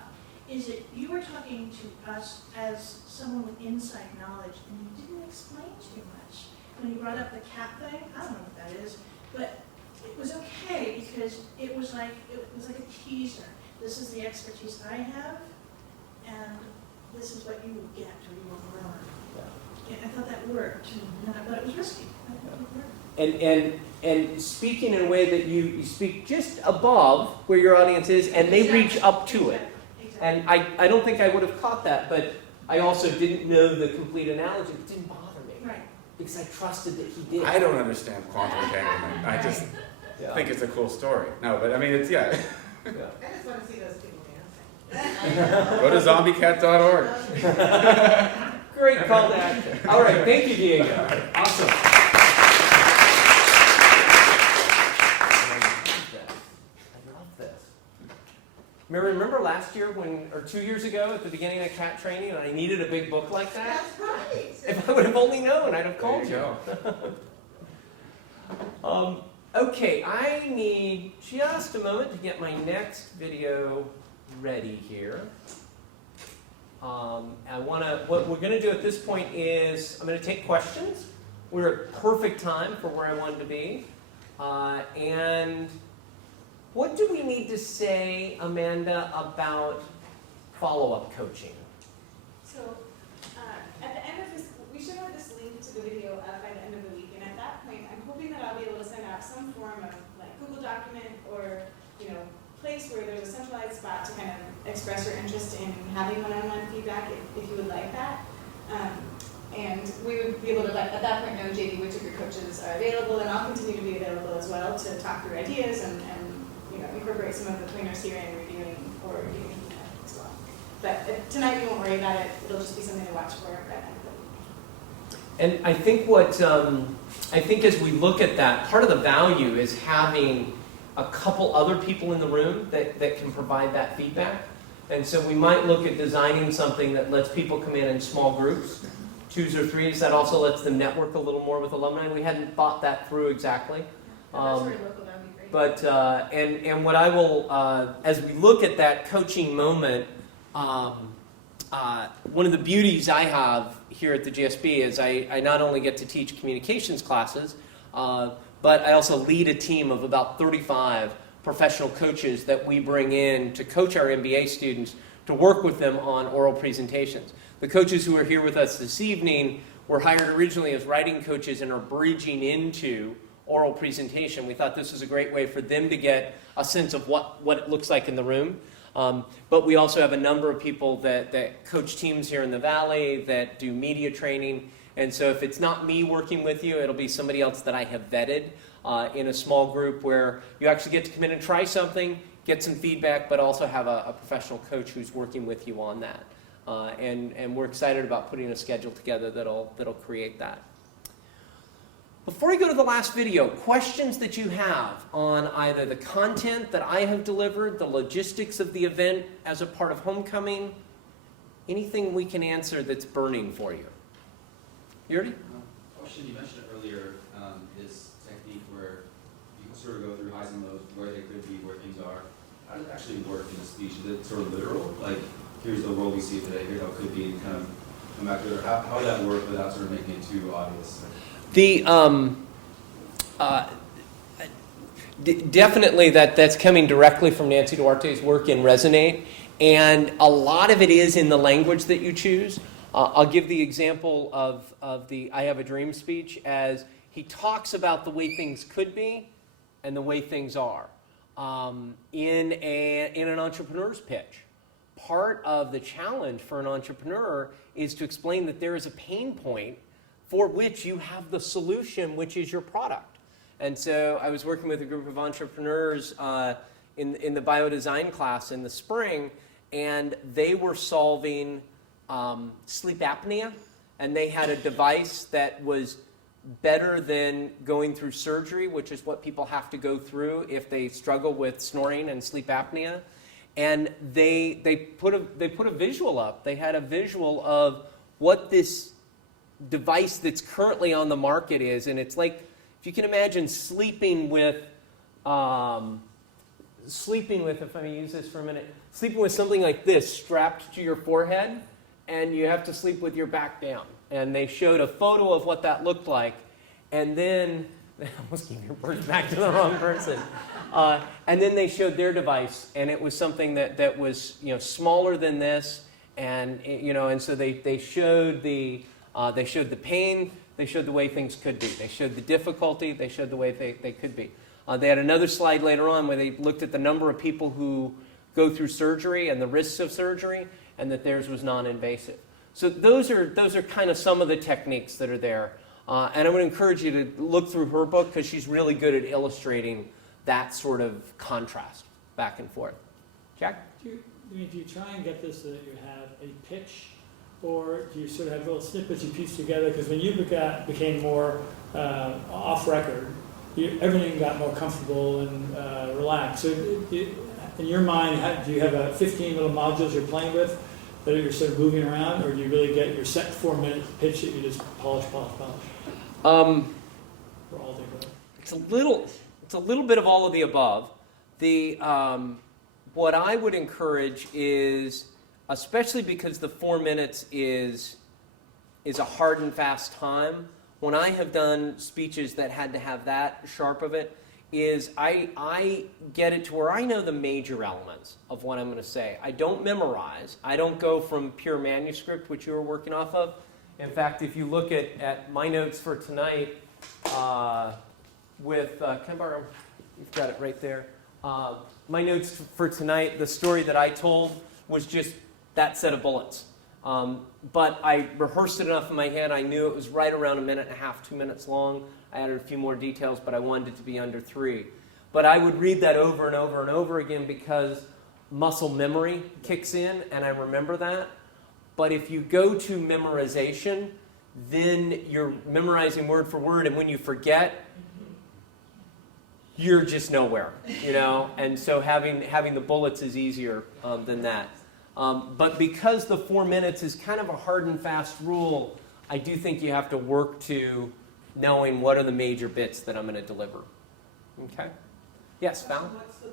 is that you were talking to us as someone with inside knowledge, and you didn't explain too much. When you brought up the cat thing, I don't know what that is, but it was okay because it was like a teaser. This is the expertise I have, and this is what you will get or you will learn. Yeah, I thought that worked, and I thought it was risky. I thought it worked. And speaking in a way that you speak just above where your audience is, and they reach up to it. And I don't think I would have caught that, but I also didn't know the complete analogy. It didn't bother me. Right. Because I trusted that he did. I don't understand quantum entanglement. I just think it's a cool story. No, but I mean, it's, I just want to see those people dancing. Go to zombiecat.org. Great call to action. All right, thank you, Diego. Awesome. Mary, remember last year or 2 years ago at the beginning of CAT training, and I needed a big book like that? That's right. If I would have only known, I'd have called you. Okay, I need just a moment to get my next video ready here. What we're going to do at this point is I'm going to take questions. We're at perfect time for where I wanted to be. And what do we need to say, Amanda, about follow-up coaching? So at the end of this, we should have this link to the video up by the end of the week, and at that point, I'm hoping that I'll be able to send out some form of like Google document or place where there's a centralized spot to kind of express your interest in having one-on-one feedback if you would like that. And we would be able to at that point know, JD, which of your coaches are available, and I'll continue to be available as well to talk through ideas and incorporate some of the pointers here in reviewing or reviewing as well. But tonight we won't worry about it. It'll just be something to watch for at the end of the week. And I think as we look at that, part of the value is having a couple other people in the room that can provide that feedback. And so we might look at designing something that lets people come in small groups, 2s or 3s, that also lets them network a little more with alumni. We hadn't thought that through exactly. But and what I will, as we look at that coaching moment, one of the beauties I have here at the GSB is I not only get to teach communications classes, but I also lead a team of about 35 professional coaches that we bring in to coach our MBA students to work with them on oral presentations. The coaches who are here with us this evening were hired originally as writing coaches and are bridging into oral presentation. We thought this was a great way for them to get a sense of what it looks like in the room. But we also have a number of people that coach teams here in the Valley, that do media training. And so if it's not me working with you, it'll be somebody else that I have vetted in a small group where you actually get to come in and try something, get some feedback, but also have a professional coach who's working with you on that. And we're excited about putting a schedule together that'll create that. Before I go to the last video, questions that you have on either the content that I have delivered, the logistics of the event as a part of homecoming, anything we can answer that's burning for you. Yuri? Question you mentioned earlier, this technique where you can sort of go through highs and lows, where they could be, where things are. How does it actually work in a speech? Is it sort of literal? Like, here's the world we see today, here's how it could be, and kind of come back to it? Or how would that work without sort of making it too obvious? Definitely that's coming directly from Nancy Duarte's work in Resonate, and a lot of it is in the language that you choose. I'll give the example of the I Have a Dream speech as he talks about the way things could be and the way things are in an entrepreneur's pitch. Part of the challenge for an entrepreneur is to explain that there is a pain point for which you have the solution, which is your product. And so I was working with a group of entrepreneurs in the biodesign class in the spring, and they were solving sleep apnea, and they had a device that was better than going through surgery, which is what people have to go through if they struggle with snoring and sleep apnea. And they put a visual up. They had a visual of what this device that's currently on the market is, and it's like, if you can imagine sleeping with, if I may use this for a minute, sleeping with something like this strapped to your forehead, and you have to sleep with your back down. And they showed a photo of what that looked like, and then, I almost gave your bird back to the wrong person. And then they showed their device, and it was something that was smaller than this, and and so they showed the pain, they showed the way things could be, they showed the difficulty, they showed the way they could be. They had another slide later on where they looked at the number of people who go through surgery and the risks of surgery, and that theirs was non-invasive. So those are kind of some of the techniques that are there. And I would encourage you to look through her book because she's really good at illustrating that sort of contrast back and forth. Jack? Do you try and get this so that you have a pitch, or do you sort of have little snippets you piece together? Because when you became more off-record, everything got more comfortable and relaxed. So in your mind, do you have 15 little modules you're playing with that you're sort of moving around, or do you really get your set 4-minute pitch that you just polish? Or all day long? It's a little bit of all of the above. What I would encourage is, especially because the 4 minutes is a hard and fast time, when I have done speeches that had to have that sharp of it, is I get it to where I know the major elements of what I'm going to say. I don't memorize. I don't go from pure manuscript, which you were working off of. In fact, if you look at my notes for tonight, can I borrow? You've got it right there. My notes for tonight, the story that I told was just that set of bullets. But I rehearsed it enough in my head. I knew it was right around 1.5 minutes, 2 minutes long. I added a few more details, but I wanted it to be under 3. But I would read that over and over and over again because muscle memory kicks in, and I remember that. But if you go to memorization, then you're memorizing word for word, and when you forget, you're just nowhere, And so having the bullets is easier than that. But because the 4 minutes is kind of a hard and fast rule, I do think you have to work to knowing what are the major bits that I'm going to deliver. Okay? Yes, Val? What's the